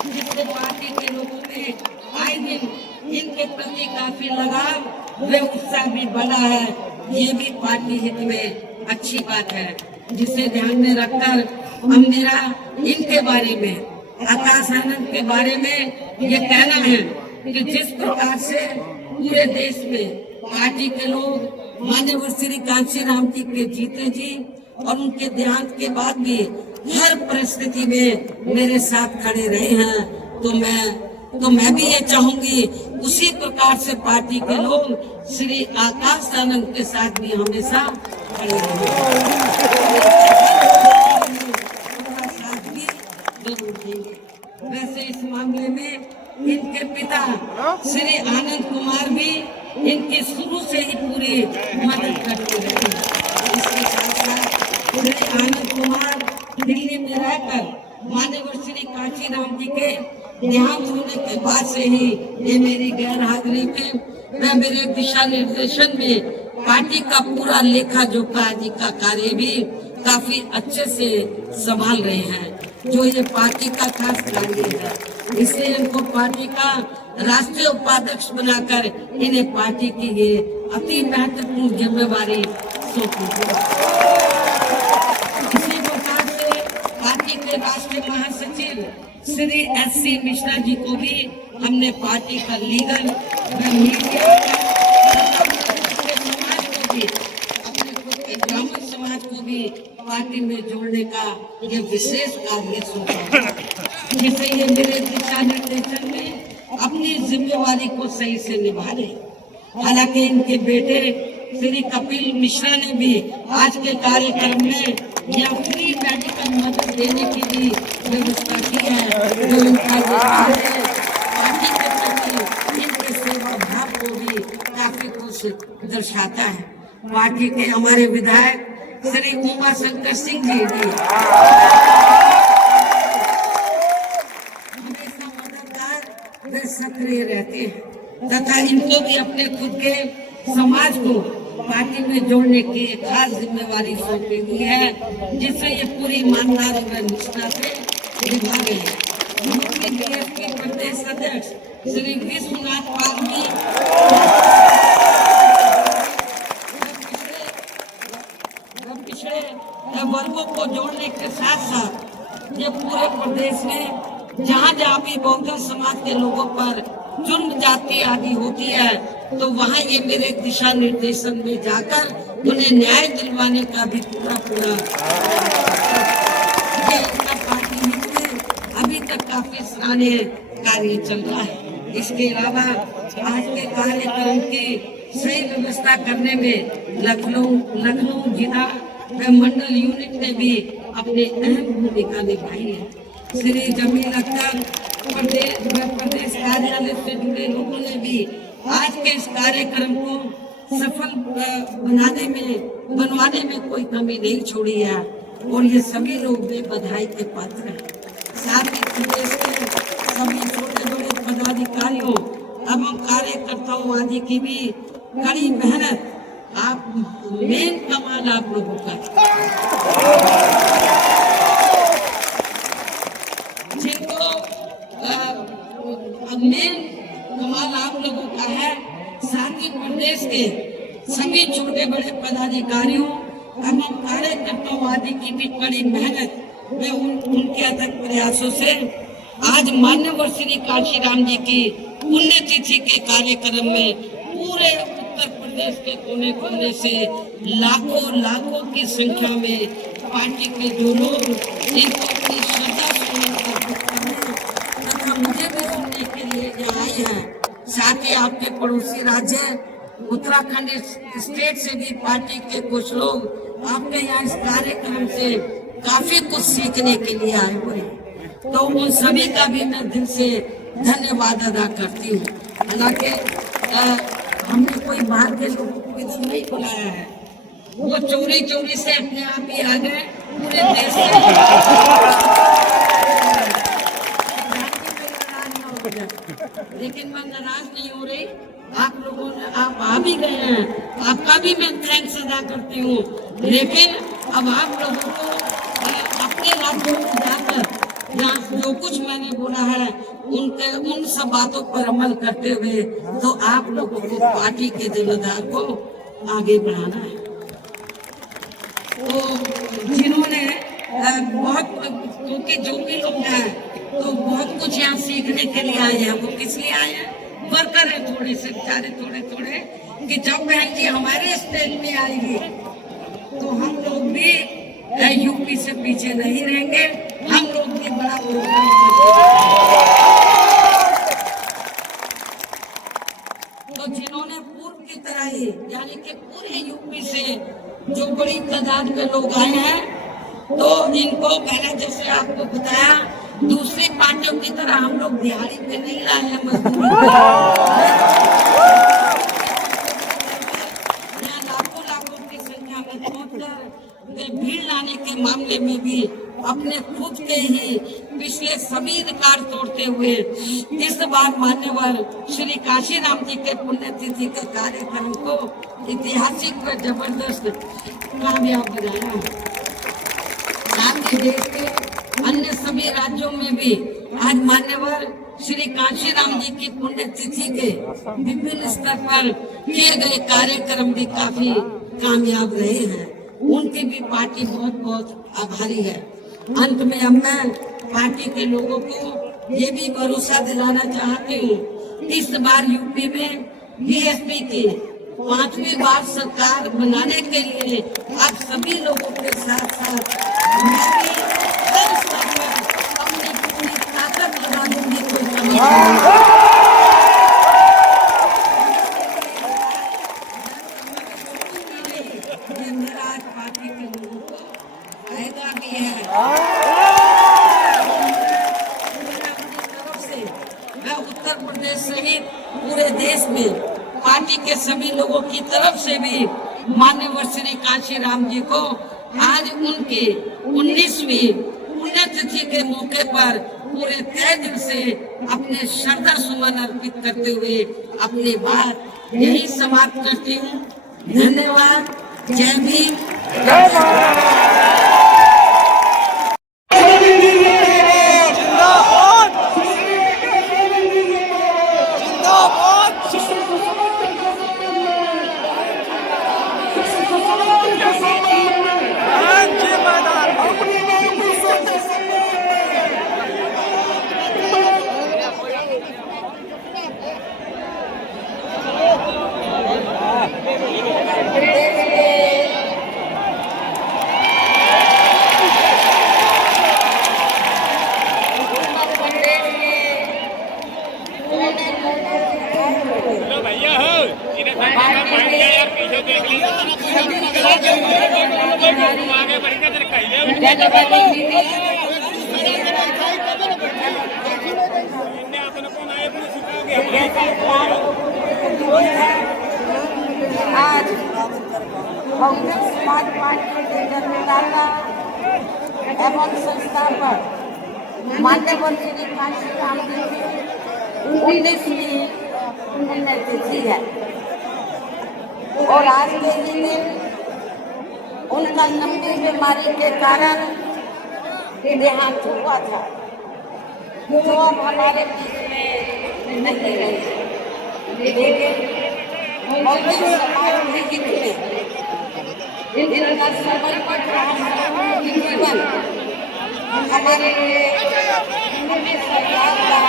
जिससे पार्टी के लोगों में आए दिन इनके प्रति काफी लगाव व उत्साह भी बढ़ा है। ये भी पार्टी हित में अच्छी बात है, जिसे ध्यान में रखकर हम मेरा इनके बारे में आकाश आनंद के बारे में ये कहना है कि जिस प्रकार से पूरे देश में पार्टी के लोग माननीय श्री कांशीराम जी के जीते जी और उनके देहांत के बाद भी हर परिस्थिति में मेरे साथ खड़े रहे हैं, तो मैं भी ये चाहूंगी उसी प्रकार से पार्टी के लोग श्री आकाश आनंद के साथ भी हमेशा खड़े रहेंगे। वैसे इस मामले में इनके पिता श्री आनंद कुमार भी इनके शुरू से ही पूरी मदद करते रहे। इसके साथ साथ श्री आनंद कुमार दिल्ली में रहकर माननीय श्री कांशीराम जी के देहांत होने के बाद से ही ये मेरी गैर हाजिरी में व मेरे दिशा निर्देशन में पार्टी का पूरा लेखा जोखा आदि का कार्य भी काफी अच्छे से संभाल रहे हैं, जो ये पार्टी का खास कार्य है। इसलिए इनको पार्टी का राष्ट्रीय उपाध्यक्ष बनाकर इन्हें पार्टी की ये अति महत्वपूर्ण जिम्मेवारी सौंपी है। इसी प्रकार से पार्टी के राष्ट्रीय महासचिव श्री एस.सी. मिश्रा जी को भी हमने पार्टी का लीगल व मीडिया समाज को भी अपने खुद के ब्राह्मण समाज को भी पार्टी में जोड़ने का ये विशेष कार्य सौंपा, जिसे ये मेरे दिशा निर्देशन में अपनी जिम्मेवारी को सही से निभा रहे। हालांकि इनके बेटे श्री कपिल मिश्रा ने भी आज के कार्यक्रम में या फ्री मेडिकल मदद देने की भी व्यवस्था की है, जो इनका पार्टी के प्रति इनके सेवा भाव को भी काफी कुछ दर्शाता है। पार्टी के हमारे विधायक श्री उमा शंकर सिंह जी भी हमेशा मददगार व सक्रिय रहते हैं तथा इनको भी अपने खुद के समाज को पार्टी में जोड़ने की एक खास जिम्मेवारी सौंपी हुई है, जिससे ये पूरी ईमानदारी व निष्ठा से निभा रहे हैं। मुख्य बीएसपी प्रदेश अध्यक्ष श्री विश्वनाथ पाल पिछड़े वर्गों को जोड़ने के साथ साथ ये पूरे प्रदेश में जहाँ जहाँ भी बहुजन समाज के लोगों पर जुर्म जाति आदि होती है, तो वहाँ ये मेरे दिशा निर्देशन में जाकर उन्हें न्याय दिलवाने का भी पूरा ये इनका पार्टी में अभी तक काफी सराहनीय कार्य चल रहा है। इसके अलावा आज के कार्यक्रम की सही व्यवस्था करने में लखनऊ जिला व मंडल यूनिट ने भी अपनी अहम भूमिका निभाई है। श्री जमील अख्तर प्रदेश कार्यालय से जुड़े लोगों ने भी आज के इस कार्यक्रम को सफल बनवाने में कोई कमी नहीं छोड़ी है, और ये सभी लोग भी बधाई के पात्र हैं। साथ ही प्रदेश के सभी छोटे बड़े पदाधिकारियों एवं कार्यकर्ताओं आदि की भी कड़ी मेहनत मेन कमाल आप लोगों का, जिनको मेन कमाल आप लोगों का है। साथ ही प्रदेश के सभी छोटे बड़े पदाधिकारियों एवं कार्यकर्ताओं आदि की भी कड़ी मेहनत व उनके अथक प्रयासों से आज माननीय श्री कांशीराम जी की पुण्यतिथि के कार्यक्रम में पूरे उत्तर प्रदेश के कोने कोने से लाखों की संख्या में पार्टी के जो लोग इनको अपनी श्रद्धा तथा मुझे भी सुनने के लिए यहाँ आए हैं। साथ ही आपके पड़ोसी राज्य उत्तराखंड स्टेट से भी पार्टी के कुछ लोग आपके यहाँ इस कार्यक्रम से काफी कुछ सीखने के लिए आए हुए हैं, तो उन सभी का भी मैं दिल से धन्यवाद अदा करती हूँ। हालांकि हमने कोई बाहर के लोगों को इधर नहीं बुलाया है, वो चोरी चोरी से अपने आप ही आ गए पूरे देश से। लेकिन मैं नाराज नहीं हो रही, आप लोगों ने आप आ भी गए हैं, आपका भी मैं थैंक्स अदा करती हूँ। लेकिन अब आप लोगों को अपने राज्यों में जाकर जहाँ जो कुछ मैंने बोला है उन सब बातों पर अमल करते हुए तो आप लोगों को पार्टी के जिम्मेदार को आगे बढ़ाना है। तो जिन्होंने बहुत, क्योंकि जो भी लोग हैं तो बहुत कुछ यहाँ सीखने के लिए आए हैं। वो किस लिए आए हैं? वर्कर है थोड़े से बेचारे, थोड़े थोड़े कि जब बहन जी हमारे स्टेट में आएगी तो हम लोग भी यूपी से पीछे नहीं रहेंगे, हम लोग भी बड़ा प्रोग्राम तो जिन्होंने पूर्व की तरह ही यानी कि पूरे यूपी से जो बड़ी तादाद में लोग आए हैं तो इनको मैंने जैसे आपको बताया दूसरी पार्टियों की तरह हम लोग दिहाड़ी पे नहीं लाए हैं मजदूरी लाखों लाखों की संख्या में पहुंचकर भीड़ लाने के मामले में भी अपने खुद के ही पिछले सभी रिकॉर्ड तोड़ते हुए इस बार मान्यवर श्री काशीराम जी के पुण्यतिथि के कार्यक्रम को ऐतिहासिक व जबरदस्त कामयाब बनाया है। साथ ही देश के अन्य सभी राज्यों में भी आज मान्यवर श्री काशीराम जी की पुण्यतिथि के विभिन्न स्तर पर किए गए कार्यक्रम भी काफी कामयाब रहे हैं। उनकी भी पार्टी बहुत बहुत आभारी है। अंत में अब मैं पार्टी के लोगों को ये भी भरोसा दिलाना चाहती हूँ इस बार यूपी में बीएसपी की 5वीं बार सरकार बनाने के लिए आप सभी लोगों के साथ साथ मैं भी अपनी पूरी ताकत लगा दूंगी। कोई कमी मेरा आज पार्टी के लोगों को फायदा भी है। मैं उत्तर प्रदेश सहित पूरे देश में पार्टी के सभी लोगों की तरफ से भी मान्यवर श्री काशीराम जी को आज उनकी 19वीं पुण्यतिथि के मौके पर पूरे तहे दिल से अपने श्रद्धा सुमन अर्पित करते हुए अपनी बात यही समाप्त करती हूँ। धन्यवाद। जय भीम। आज कांग्रेस समाज पार्टी के जननेता एवं संस्थापक मान्यवर श्री काशीराम जी की 19वीं पुण्यतिथि है और आज के दिन उनका लंबी बीमारी के कारण देहांत हुआ था जो अब हमारे बीच में नहीं रहे। लेकिन कांग्रेस समाज के हित में इनका समर्पण जीवन हमारे लिए सरकार का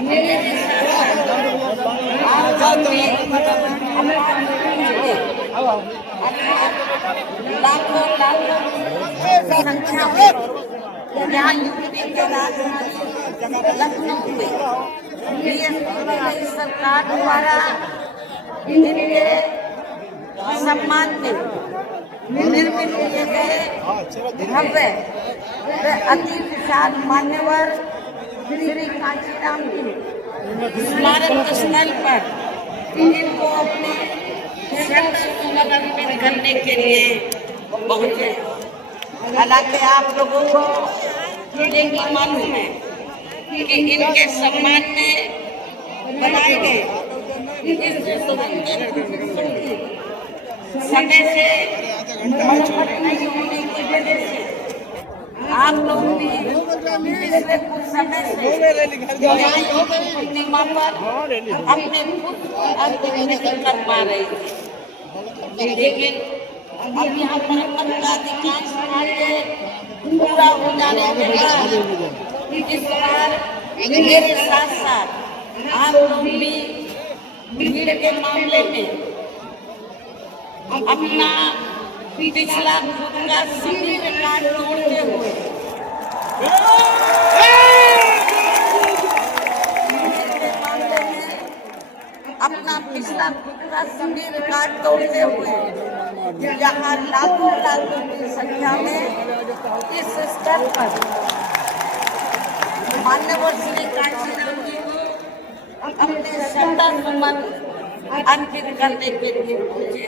मेरे लाखों लाखों संख्या में यहाँ यूपी के राजधानी लखनऊ में बीएसपी सरकार द्वारा इनके सम्मान में निर्मित किए गए भव्य व अति विशाल मान्यवर श्री कांचीराम जी स्मारक स्थल पर इनको अपने श्रद्धा अर्पित करने के लिए पहुंचे। हालांकि आप लोगों को ये भी मालूम है कि इनके सम्मान में बनाए गए इस समय से मरम्मत नहीं होने की वजह से आप लोग भी पिछले कुछ समय से पूर्णिमा पर अपने पुष्प नहीं कर पा रहे थे, लेकिन अब यहाँ मरम्मत का अधिकांश कार्य पूरा हो जाने के बाद इस बार मेरे साथ साथ आप लोग भी भीड़ के मामले में अपना पिछला खुद का सभी रिकॉर्ड तोड़ते हुए अपना पिछला खुद का सभी रिकॉर्ड तोड़ते हुए जहाँ लाखों लाखों की संख्या में इस स्तर पर मान्यवर श्री कांचीराम जी को अपने श्रद्धा सुमन अर्पित करने के लिए पहुंचे,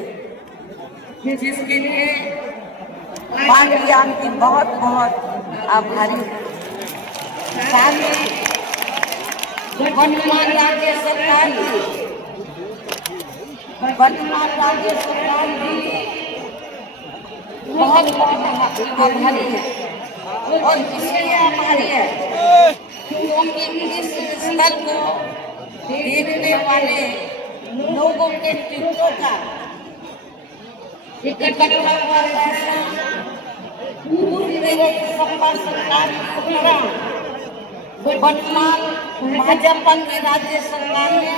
जिसके लिए पार्टी आपकी बहुत बहुत आभारी है। साथ ही वर्तमान राज्य सरकार भी बहुत आभारी है और इसलिए आभारी है क्योंकि इस स्थल को देखने वाले लोगों के टिकटों का इकट्ठा हुआ पैसा पूर्व सपा सरकार के दौरान वर्तमान भाजपा की राज्य सरकार ने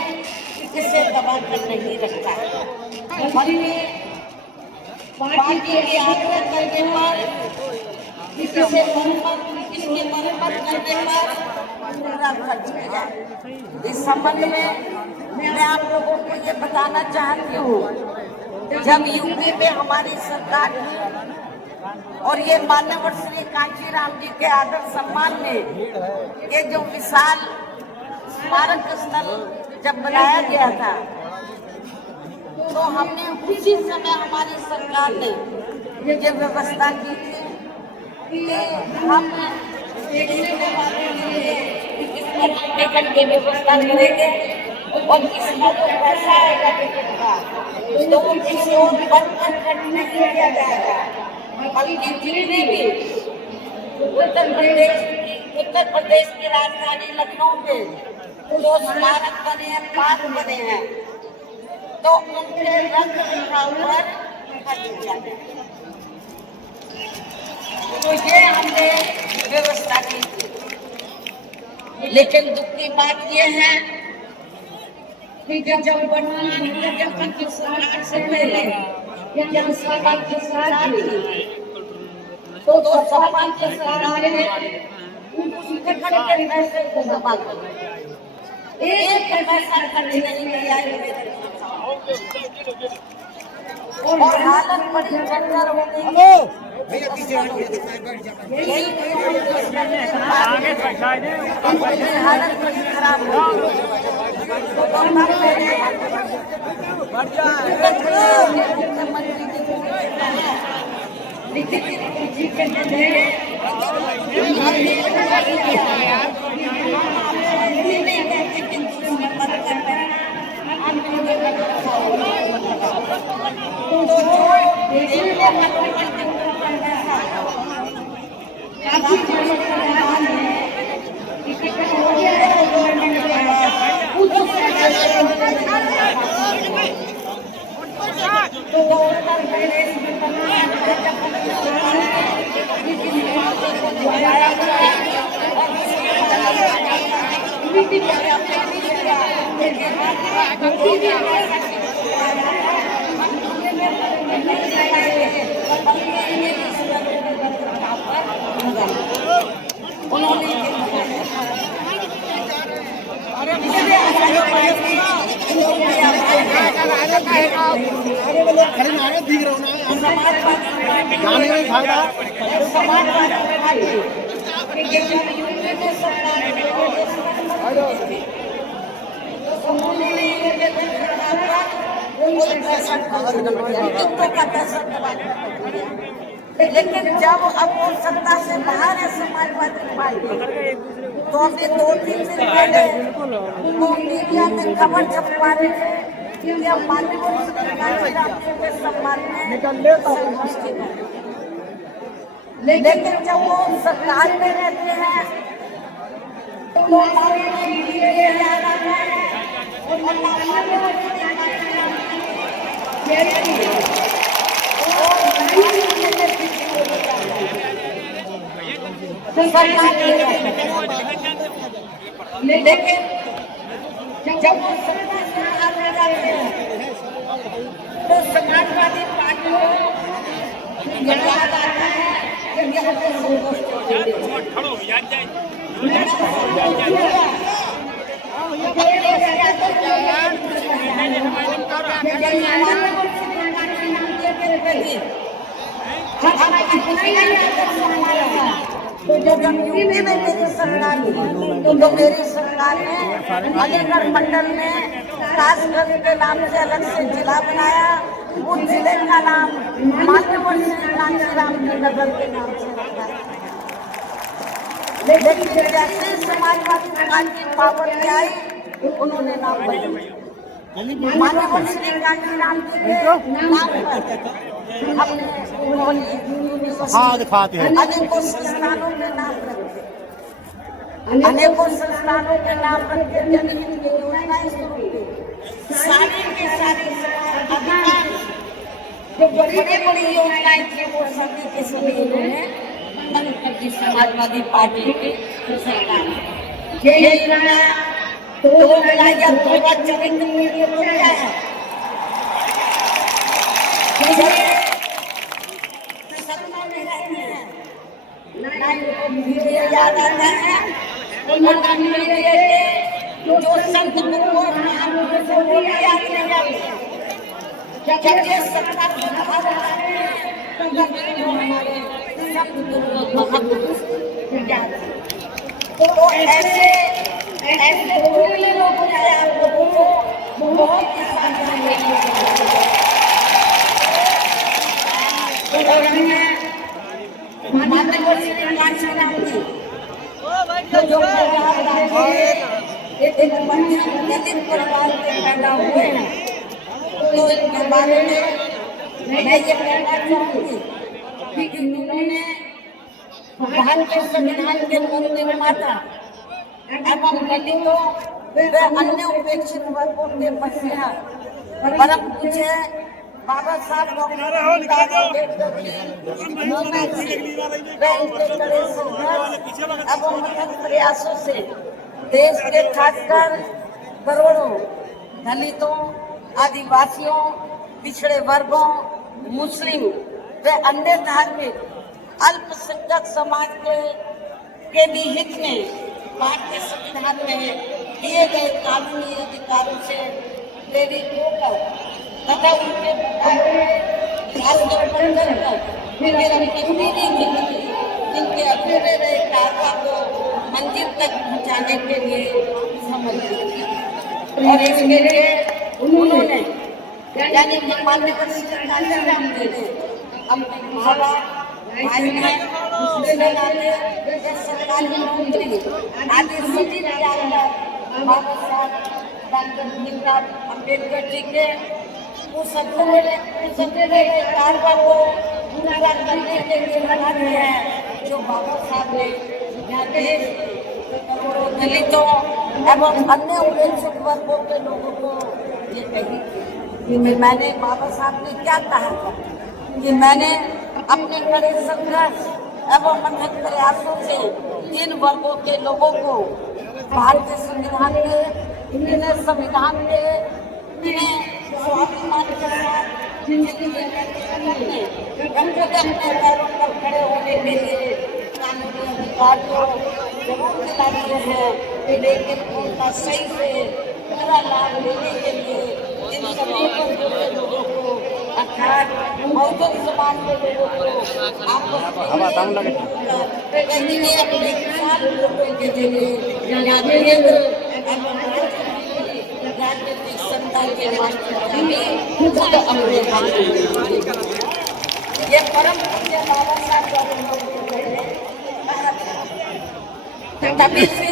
इसे दबा कर नहीं रखा, बल्कि पार्टी के आग्रह करने पर इसकी मरम्मत करने पर पूरा खर्च किया। इस संबंध में मैं आप लोगों को ये बताना चाहती हूँ, जब यूपी में हमारी सरकार थी और ये मान्यवर श्री कांचीराम जी के आदर सम्मान में ये जो विशाल स्मारक स्थल जब बनाया गया था, तो हमने उसी समय हमारी सरकार ने ये व्यवस्था की थी कि हम देखने वालों के लिए इस पर टिकट की व्यवस्था करेंगे और इसका जो पैसा आएगा टिकट का तो वो किसी और पद पर खर्च नहीं किया जाएगा, बल्कि जितने भी उत्तर प्रदेश की राजधानी लखनऊ में जो स्मारक बने हैं, पार्क बने हैं, तो उनके रख रखाव पर खर्च किया जाए। तो ये हमने व्यवस्था की थी। लेकिन दुख की बात ये है कि जब वर्तमान की सरकार से पहले जब सपा की सरकार थी, तो सपा की सरकार ने टिकट के पैसे को दबा दिया, एक पैसा खर्च नहीं किया और हालत बड़ी जर्जर हो गई। हालत बड़ी खराब हो उन्होंने समाजवादी पार्टी के जब यूपी में सरकार उन्होंने ये लेकिन जब अब वो सत्ता से बाहर है समाजवादी पार्टी, तो अभी 2-3 दिन पहले वो मीडिया में खबर छपवा रहे थे कि अब माननीय के सम्मान में संगोष्ठी है। लेकिन जब वो सरकार में रहते हैं तो लेकिन जब वो सत्ता से आने जाते हैं तो समाजवादी पार्टियों याद आता है कि यहाँ पे तो जब यूपी में मेरी सरकार थी तो मेरी सरकार ने अलीगढ़ मंडल में राजगढ़ के नाम से अलग से जिला बनाया। उस जिले का नाम मान्यवर श्री कांशीराम जी नगर के नाम से रखा। लेकिन जैसे समाजवादी पार्टी पावर में आई उन्होंने नाम बदल मान्यवर श्री कांशीराम जी के नाम पर हमने दिखाते हैं अनेकों संस्थानों के नाम रखे, अनेकों संस्थानों के नाम रखे, जनहित की योजनाएं शुरू की। सारी की सारी अधिकार जो बड़ी बड़ी योजनाएं थी वो सभी के सभी इन्होंने बंद कर दी समाजवादी पार्टी की सरकार। ये योजना तो या तोबा चरित्र में ये क्या है, याद आता है जो संत गुरुओं ने हम लोगों को याद नहीं आते। जब ये सरकार हमारे संत गुरुओं महापुरुष याद तो ऐसे ऐसे बोलने लोगों ने आप लोगों को बहुत ही सावधानी मान्यवर श्री कांशीराम जी जो एक दलित परिवार के पैदा हुए हैं, तो इनके बारे में मैं ये कहना चाहूँगी कि उन्होंने भारत के संविधान के मूल निर्माता एवं दलितों व अन्य उपेक्षित वर्गों के मसीहा परम पूज्य बाबा साहब डॉक्टर अम्बेडकर जी एवं अथक प्रयासों से देश के खासकर करोड़ों दलितों, आदिवासियों, पिछड़े वर्गों, मुस्लिम व अन्य धार्मिक अल्पसंख्यक समाज के भी हित में भारतीय संविधान में दिए गए कानूनी अधिकारों से प्रेरित होकर तथा उनके जिनके अधूरे रहे कार्यों को मंजिल तक पहुंचाने के लिए समर्पित की। और इसके लिए उन्होंने यानी कि मान्यवर श्री कांशीराम जी ने अपने बाबा भाई बहन सरकारी नौकरी आदि सभी बाबा साहब डॉक्टर भीमराव अम्बेडकर जी के उस अधूरे कार्य को पूरा करने के लिए लगा दिया है, जो बाबा साहब ने देश दलितों एवं अन्य उपेक्षित वर्गों के लोगों को ये कही कि मैंने बाबा साहब ने क्या कहा था कि मैंने अपने कड़े संघर्ष एवं अथक प्रयासों से इन वर्गों के लोगों को भारतीय संविधान के स्वाभिमान के साथ अपने पैरों पर खड़े होने के लिए कानूनी अधिकार को जरूर दिला दिए हैं, लेकिन उनका सही से पूरा लाभ लेने के लिए इन सभी वर्गों के लोगों को अर्थात बहुजन समाज के लोगों को आपस में कहीं अपने किसान वोटों के जरिए या केंद्र एवं राजनीतिक सत्ता के मास्टर का भी खुद अपने हाथ में ये परम पूज्य बाबा साहब तभी से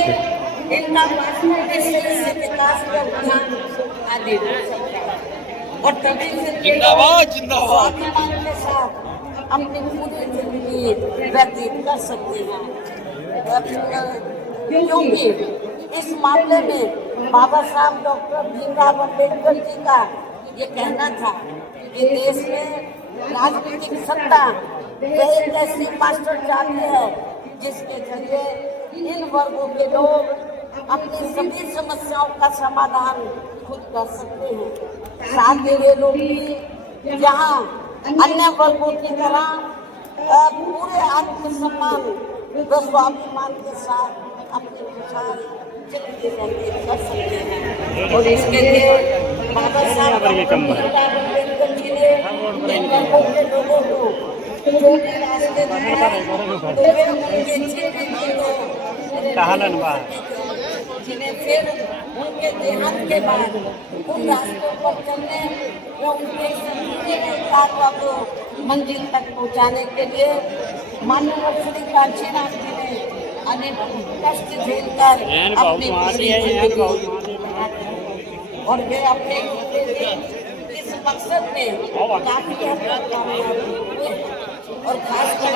इनका मानना से विकास का उद्यान आदि हो सकता है और तभी से स्वाभिमान के साथ अपनी पूरी जिंदगी व्यतीत कर सकते हैं क्योंकि इस मामले में बाबा साहब डॉक्टर भीमराव अम्बेडकर जी का ये कहना था कि देश में राजनीतिक सत्ता वह एक ऐसी मास्टर चाबी है जिसके जरिए इन वर्गों के लोग अपनी सभी समस्याओं का समाधान खुद कर सकते हैं। साथ ही ये लोग भी जहाँ अन्य वर्गों की तरह पूरे आत्मसम्मान व स्वाभिमान के साथ अपने विचार कर सकते हैं और इसके लिए बाबा साहब अम्बेडकर जी ने इन वर्गों के लोगों को जो भी रास्ते जिन्हें फिर उनके देहांत के बाद उन रास्तों पर चलने व उनके कार्य को मंजिल तक पहुंचाने के लिए माननीय श्री कांशीराम जी ने अनेक कष्ट झेलकर अपनी और वे अपने इस मकसद में काफी हद तक कामयाब हुए और खासकर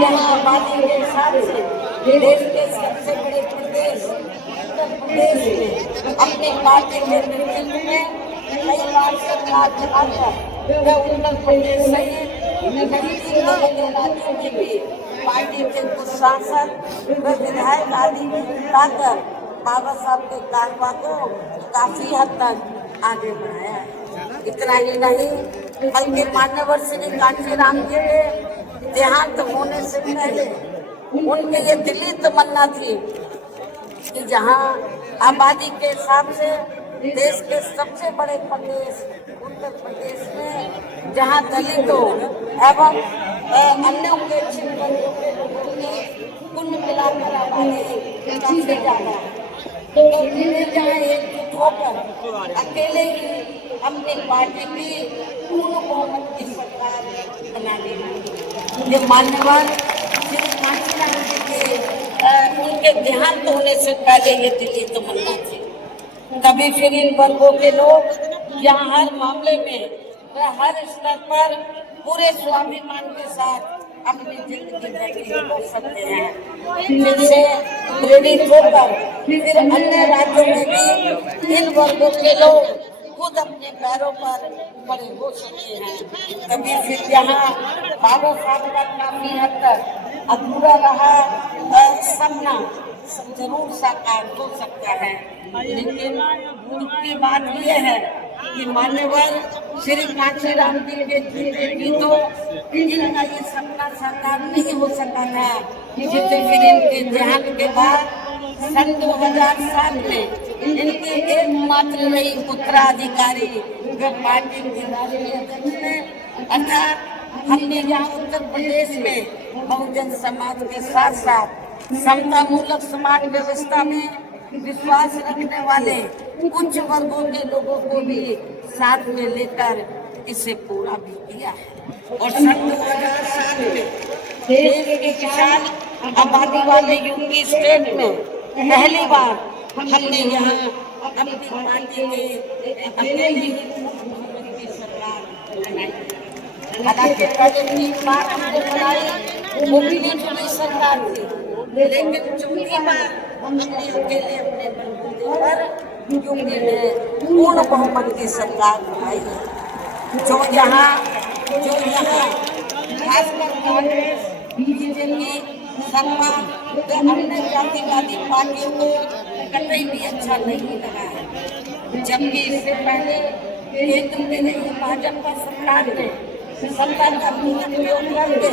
यहाँ आबादी के हिसाब से देश के सबसे बड़े प्रदेश उत्तर प्रदेश में अपने पार्टी के नेतृत्व में कई बार सरकार चलाकर वे उत्तर प्रदेश सहित राज्यों में भी पार्टी के कुछ सांसद व विधायक आदि लाकर बाबा साहब के कारवा को काफी हद तक आगे बढ़ाया है। इतना ही नहीं बल्कि माननीय श्री कांशीराम जी के देहांत होने से पहले उनके ये दिली तमन्ना थी कि जहाँ आबादी के हिसाब से देश के सबसे बड़े प्रदेश उत्तर प्रदेश में जहाँ दलितों एवं अन्य उपेक्षित वर्गों के लोगों की कुल मिलाकर आबादी काफी ज्यादा है तो इन्हें जहाँ एकजुट होकर अकेले ही अपनी पार्टी की पूर्ण बहुमत की सरकार बनानी है। ये मान्यवर श्री कांशीराम जी के उनके देहांत होने से पहले ये दिल्ली तमन्ना थी। कभी फिर इन वर्गों के लोग यहाँ हर मामले में हर स्तर पर पूरे स्वाभिमान के साथ अपनी जिंदगी व्यतीत कर सकते हैं जिनसे प्रेरित होकर फिर अन्य राज्यों में भी इन वर्गों के लोग खुद अपने पैरों पर खड़े हो सकते हैं। कभी फिर यहाँ बाबा साहब का काफी हद तक अधूरा रहा सपना जरूर साकार हो सकता है, लेकिन दुख की बात यह है कि मान्यवर श्री कांशीराम जी के जीते भी तो इनका ये सपना साकार नहीं हो सका था जिसे फिर इनके देहांत के बाद सन 2007 में इनके एकमात्र रही उत्तराधिकारी व पार्टी के राष्ट्रीय अध्यक्ष ने अर्थात हमने यहाँ उत्तर प्रदेश में बहुजन समाज के साथ साथ समता मूलक समाज व्यवस्था में विश्वास रखने वाले उच्च वर्गों के लोगों को भी साथ में लेकर इसे पूरा भी किया है और सन 2007 में देश के किसान आबादी वाले यूपी स्टेट में पहली बार हमने यहाँ अपनी पार्टी के अकेले ही की सरकार बनाई। हालांकि पहले 3 बार हमने बनाई वो भी नहीं सरकार थी, लेकिन चौथी बार हमने अकेले अपने बलबूते पर यूपी में पूर्ण बहुमत की सरकार बनाई है। जो यहाँ खासकर कांग्रेस बीजेपी सपा अन्य जातिवादी पार्टियों को कतई भी अच्छा नहीं लगा है, जबकि इससे पहले केंद्र में रही भाजपा सरकार ने सत्ता का दुरुपयोग करके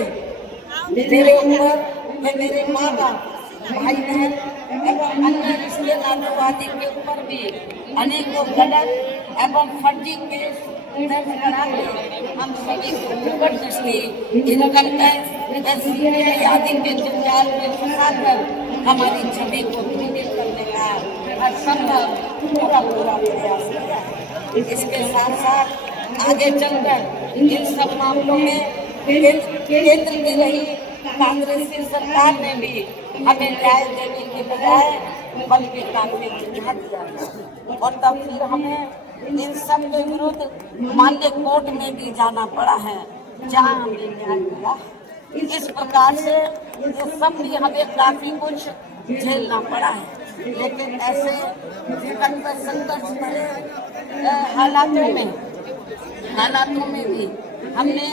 मेरे ऊपर मेरे माँ बाप भाई बहन एवं अन्य रिश्ते नातेवादी के ऊपर भी अनेकों गलत एवं फर्जी केस दर्ज करा के हम सभी को जबरदस्ती इनकम टैक्स सीबीआई आदि के जंजाल में फंसाकर हमारी छवि को धूमिल करने का हर संभव पूरा प्रयास किया है। इसके साथ साथ आगे चलकर इन सब मामलों में केंद्र की रही कांग्रेसी सरकार ने भी हमें न्याय देने के बजाय बल्कि कानूनी चिन्ह दिया और तब फिर हमें इन सब के विरुद्ध मान्य कोर्ट में भी जाना पड़ा है, जहां हमें न्याय मिला। इस प्रकार से ये सब भी हमें काफी कुछ झेलना पड़ा है, लेकिन ऐसे संघर्ष भरे हालातों में भी हमने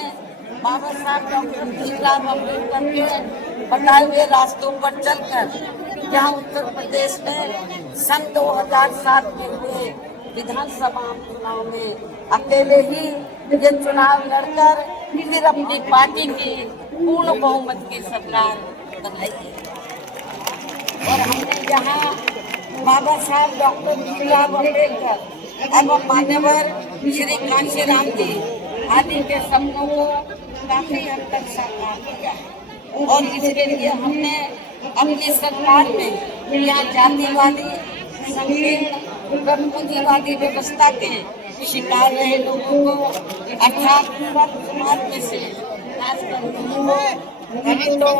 बाबा साहब डॉक्टर भीमराव अम्बेडकर के बताए हुए रास्तों पर चलकर यहाँ उत्तर प्रदेश में सन 2007 में हुए विधानसभा चुनाव में अकेले ही ये चुनाव लड़कर फिर अपनी पार्टी की पूर्ण बहुमत की सरकार बनाई है। और हमने यहाँ बाबा साहब डॉक्टर भीमराव अम्बेडकर एवं मान्यवर श्री कांशीराम जी आदि के सपनों को काफी हद तक साकार किया है और इसके लिए हमने अपनी सरकार में यहाँ जातिवादी संकीर्ण पूंजीवादी व्यवस्था के शिकार रहे लोगों को अर्थात समाज में से खासकर दलितों,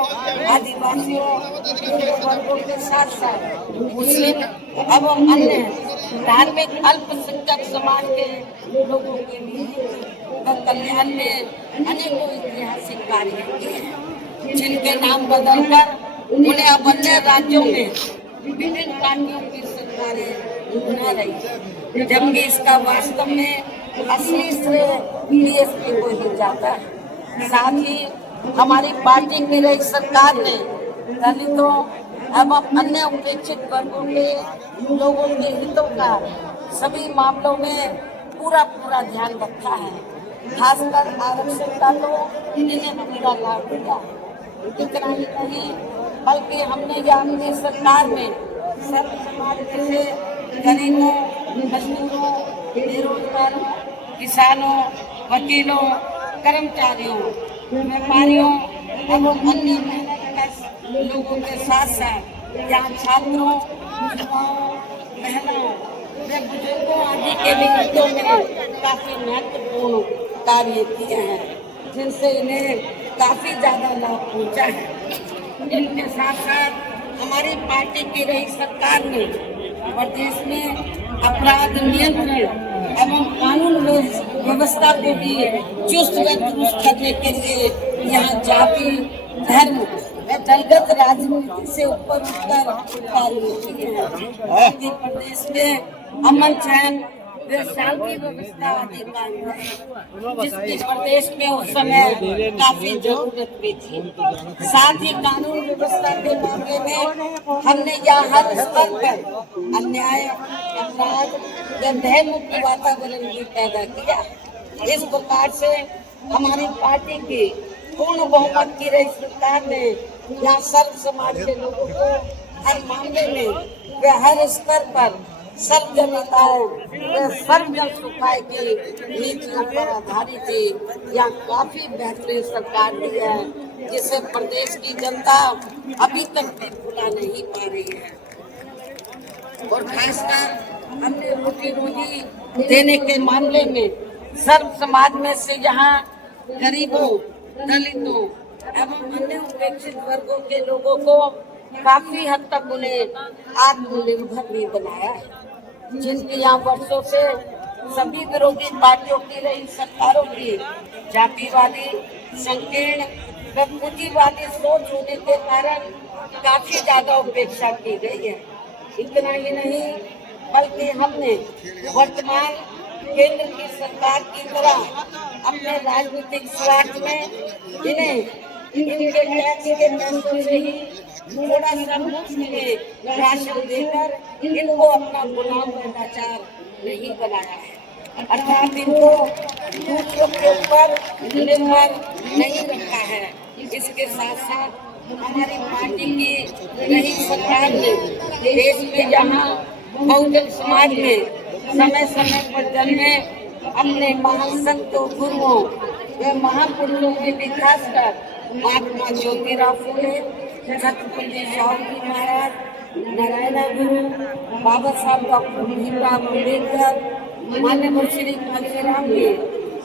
आदिवासियों वर्गों के साथ साथ मुस्लिम एवं अन्य धार्मिक अल्पसंख्यक समाज के लोगों के लिए कल्याण में अनेकों ऐतिहासिक कार्य किए हैं, जिनके नाम बदलकर उन्हें अब अन्य राज्यों में विभिन्न पार्टियों की सरकारें बना रही है, जबकि इसका वास्तव में असली श्रेय बीएसपी को ही जाता है। साथ ही हमारी पार्टी की रही सरकार ने दलितों एवं अन्य उपेक्षित वर्गों के लोगों के हितों का सभी मामलों में पूरा ध्यान रखा है। खासकर आरक्षण का तो इन्हें पूरा लाभ दिया है। इतना ही नहीं बल्कि हमने यहाँ अपनी सरकार में सर्व समाज से गरीबों, मजदूरों, बेरोजगारों, किसानों, वकीलों, कर्मचारियों, व्यापारियों एवं अन्य मेहनत लोगों के साथ साथ यहाँ छात्रों, युवाओं, महिलाओं व बुजुर्गों आदि के भी हितों में काफी महत्वपूर्ण कार्य किए हैं, जिनसे इन्हें काफी ज्यादा लाभ पहुंचा है। इनके साथ साथ हमारी पार्टी की रही सरकार ने प्रदेश में अपराध नियंत्रण एवं कानून व्यवस्था को भी चुस्त व दुरुस्त करने के लिए यहाँ जाति, धर्म व दलगत राजनीति से ऊपर उठकर कार्य किए हैं। मध्य प्रदेश में अमन चैन व शांति व्यवस्था आदि कायम है, जिसकी प्रदेश में उस समय काफी जरूरत भी थी। साथ ही कानून व्यवस्था के मामले में हमने यहाँ हर स्तर पर अन्याय, अपराध व भय मुक्त वातावरण भी पैदा किया। इस प्रकार से हमारी पार्टी की पूर्ण बहुमत की रही सरकार ने यहाँ सर्व समाज के लोगों को हर मामले में व हर स्तर पर सर्व जनताओं व सर्व जन सुखाय की नीतियों पर आधारित थी। यहाँ काफी बेहतरीन सरकार दी है, जिसे प्रदेश की जनता अभी तक भी भुला नहीं पा रही है। और खासकर हमने रोजी देने के मामले में सर्व समाज में से यहाँ गरीबों, दलितों एवं अन्य उपेक्षित वर्गों के लोगों को काफी हद तक उन्हें आत्मनिर्भर भी बनाया है, जिनके यहाँ वर्षों से सभी विरोधी पार्टियों की रही सरकारों की जातिवादी, संकीर्ण व पूंजीवादी सोच होने के कारण काफी ज्यादा उपेक्षा की गई है। इतना ही नहीं बल्कि हमने वर्तमान केंद्र की सरकार की तरह अपने राजनीतिक स्वार्थ में इनके टैक्स के पैसों से ही थोड़ा सा मुफ्त में राशन देकर इनको अपना गुलाम व लाचार नहीं बनाया है, अर्थात इनको दूसरों के ऊपर निर्भर नहीं रखा है। इसके साथ साथ हमारी पार्टी की रही सरकार ने देश में जहाँ बहुजन समाज में समय पर जन्मे अपने महान संतों गुरुओं व महापुरुषों में भी खासकर महात्मा ज्योतिराव फुले, छत्रपति शिवाजी महाराज, नारायण गुरु, बाबा साहब डॉक्टर भीमराव अम्बेडकर, माननीय श्री कांशीराम जी,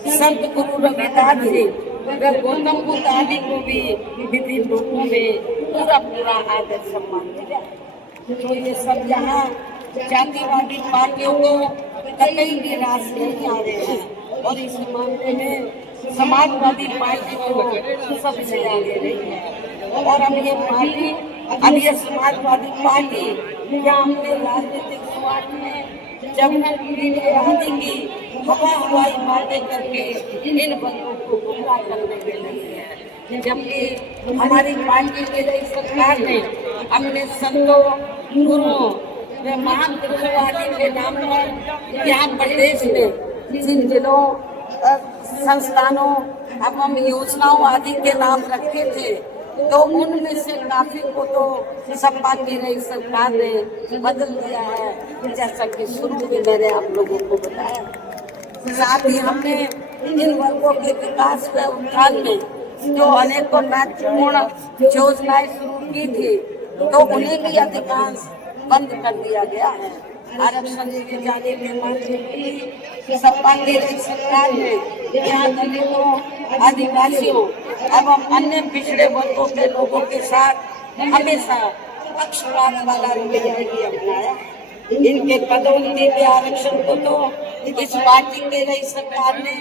संत गुरु रविदास जी व गौतम बुद्ध आदि को भी विभिन्न रूपों में पूरा पूरा आदर सम्मान मिला। तो ये सब यहाँ जातिवादी पार्टियों को कतई भी रास नहीं आ रहे हैं और इस मामले में समाजवादी पार्टी को सबसे आगे रही है। और अब ये समाजवादी पार्टी यहाँ अपने राजनीतिक स्वार्थ में जब आदि की हवाई बातें करके इन बंदों को गुमराह करने के लिए है, जबकि हमारी पार्टी के लिए सरकार ने अपने संतों गुरुओं व महान पुरुषवादी के नाम पर यहाँ प्रदेश में जिन जिलों संस्थानों एवं योजनाओं आदि के नाम रखे थे, तो उनमें से काफी को तो सपा की नई सरकार ने बदल दिया है, जैसा कि शुरू में मैंने आप लोगों को बताया। साथ ही हमने इन वर्गों के विकास व उत्थान में जो अनेकों महत्वपूर्ण योजनाएं शुरू की थी, तो उन्हें भी अधिकांश बंद कर दिया गया है। आरक्षण दिए जाने के मामले में सपा की सरकार ने यहाँ दलितों, आदिवासियों एवं अन्य पिछड़े वर्गों के लोगों के साथ हमेशा पक्षपात वाला रवैया ही अपनाया। इनके पदोन्नति के आरक्षण को तो इस पार्टी के रही सरकार ने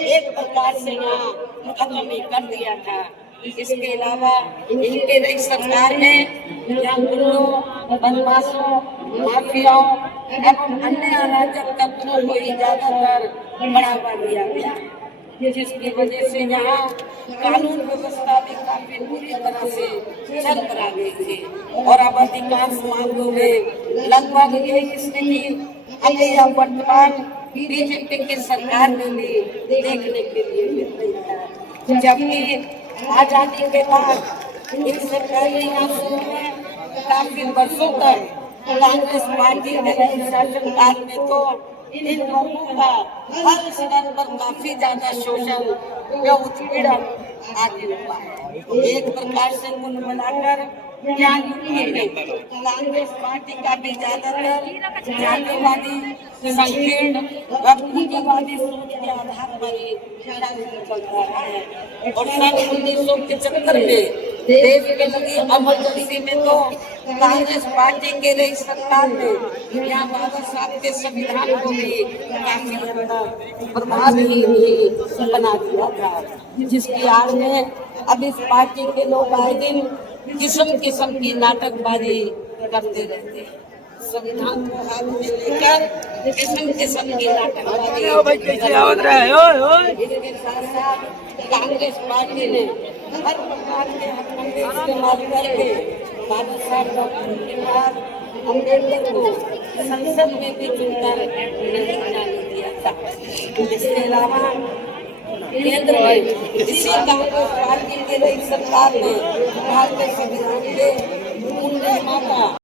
एक प्रकार से यहाँ खत्म ही कर दिया था। इसके अलावा इनके रही सरकार ने यहाँ गुंडों, बदमाशों, माफियाओं एवं अन्य अराजक तत्वों को ही ज्यादातर बढ़ावा दिया गया, जिसकी वजह से यहाँ कानून व्यवस्था भी काफी बुरी तरह से चल करा गई थी। और अब अधिकांश मामलों में लगभग यही स्थिति हमें यह वर्तमान बीजेपी की सरकार में भी देखने के लिए मिल रही है। जबकि आजादी के बाद इस सरकार ने यहाँ शुरू में काफी वर्षों तक कांग्रेस पार्टी के शासनकाल में तो इन लोगों का हर स्तर पर काफी ज्यादा शोषण या उत्पीड़न आदि हुआ है। एक प्रकार से कुल मिलाकर कांग्रेस पार्टी का भी ज्यादातर जातिवादी, संकीर्ण व पूंजीवादी सोच के आधार पर ही चल रहा है। और सन 1975 में देश के लगी इमरजेंसी में तो कांग्रेस पार्टी के रही सरकार ने यहाँ बाबा साहब के संविधान को भी काफी प्रभावी बना दिया था, जिसकी आड़ में अब इस पार्टी के लोग आए दिन किस्म किस्म की नाटकबाजी करते रहते हैं। संविधान को हाथ में लेकर किस्म किस्म की नाटकबाजी। इसके साथ साथ कांग्रेस पार्टी ने हर प्रकार के हथकंडे इस्तेमाल करके बाबा साहब डॉक्टर भीमराव अम्बेडकर को संसद में भी चुनकर नहीं जाने दिया था। इसके अलावा केंद्र में इसी कांग्रेस पार्टी के रही सरकार ने भारतीय संविधान के मूल निर्माता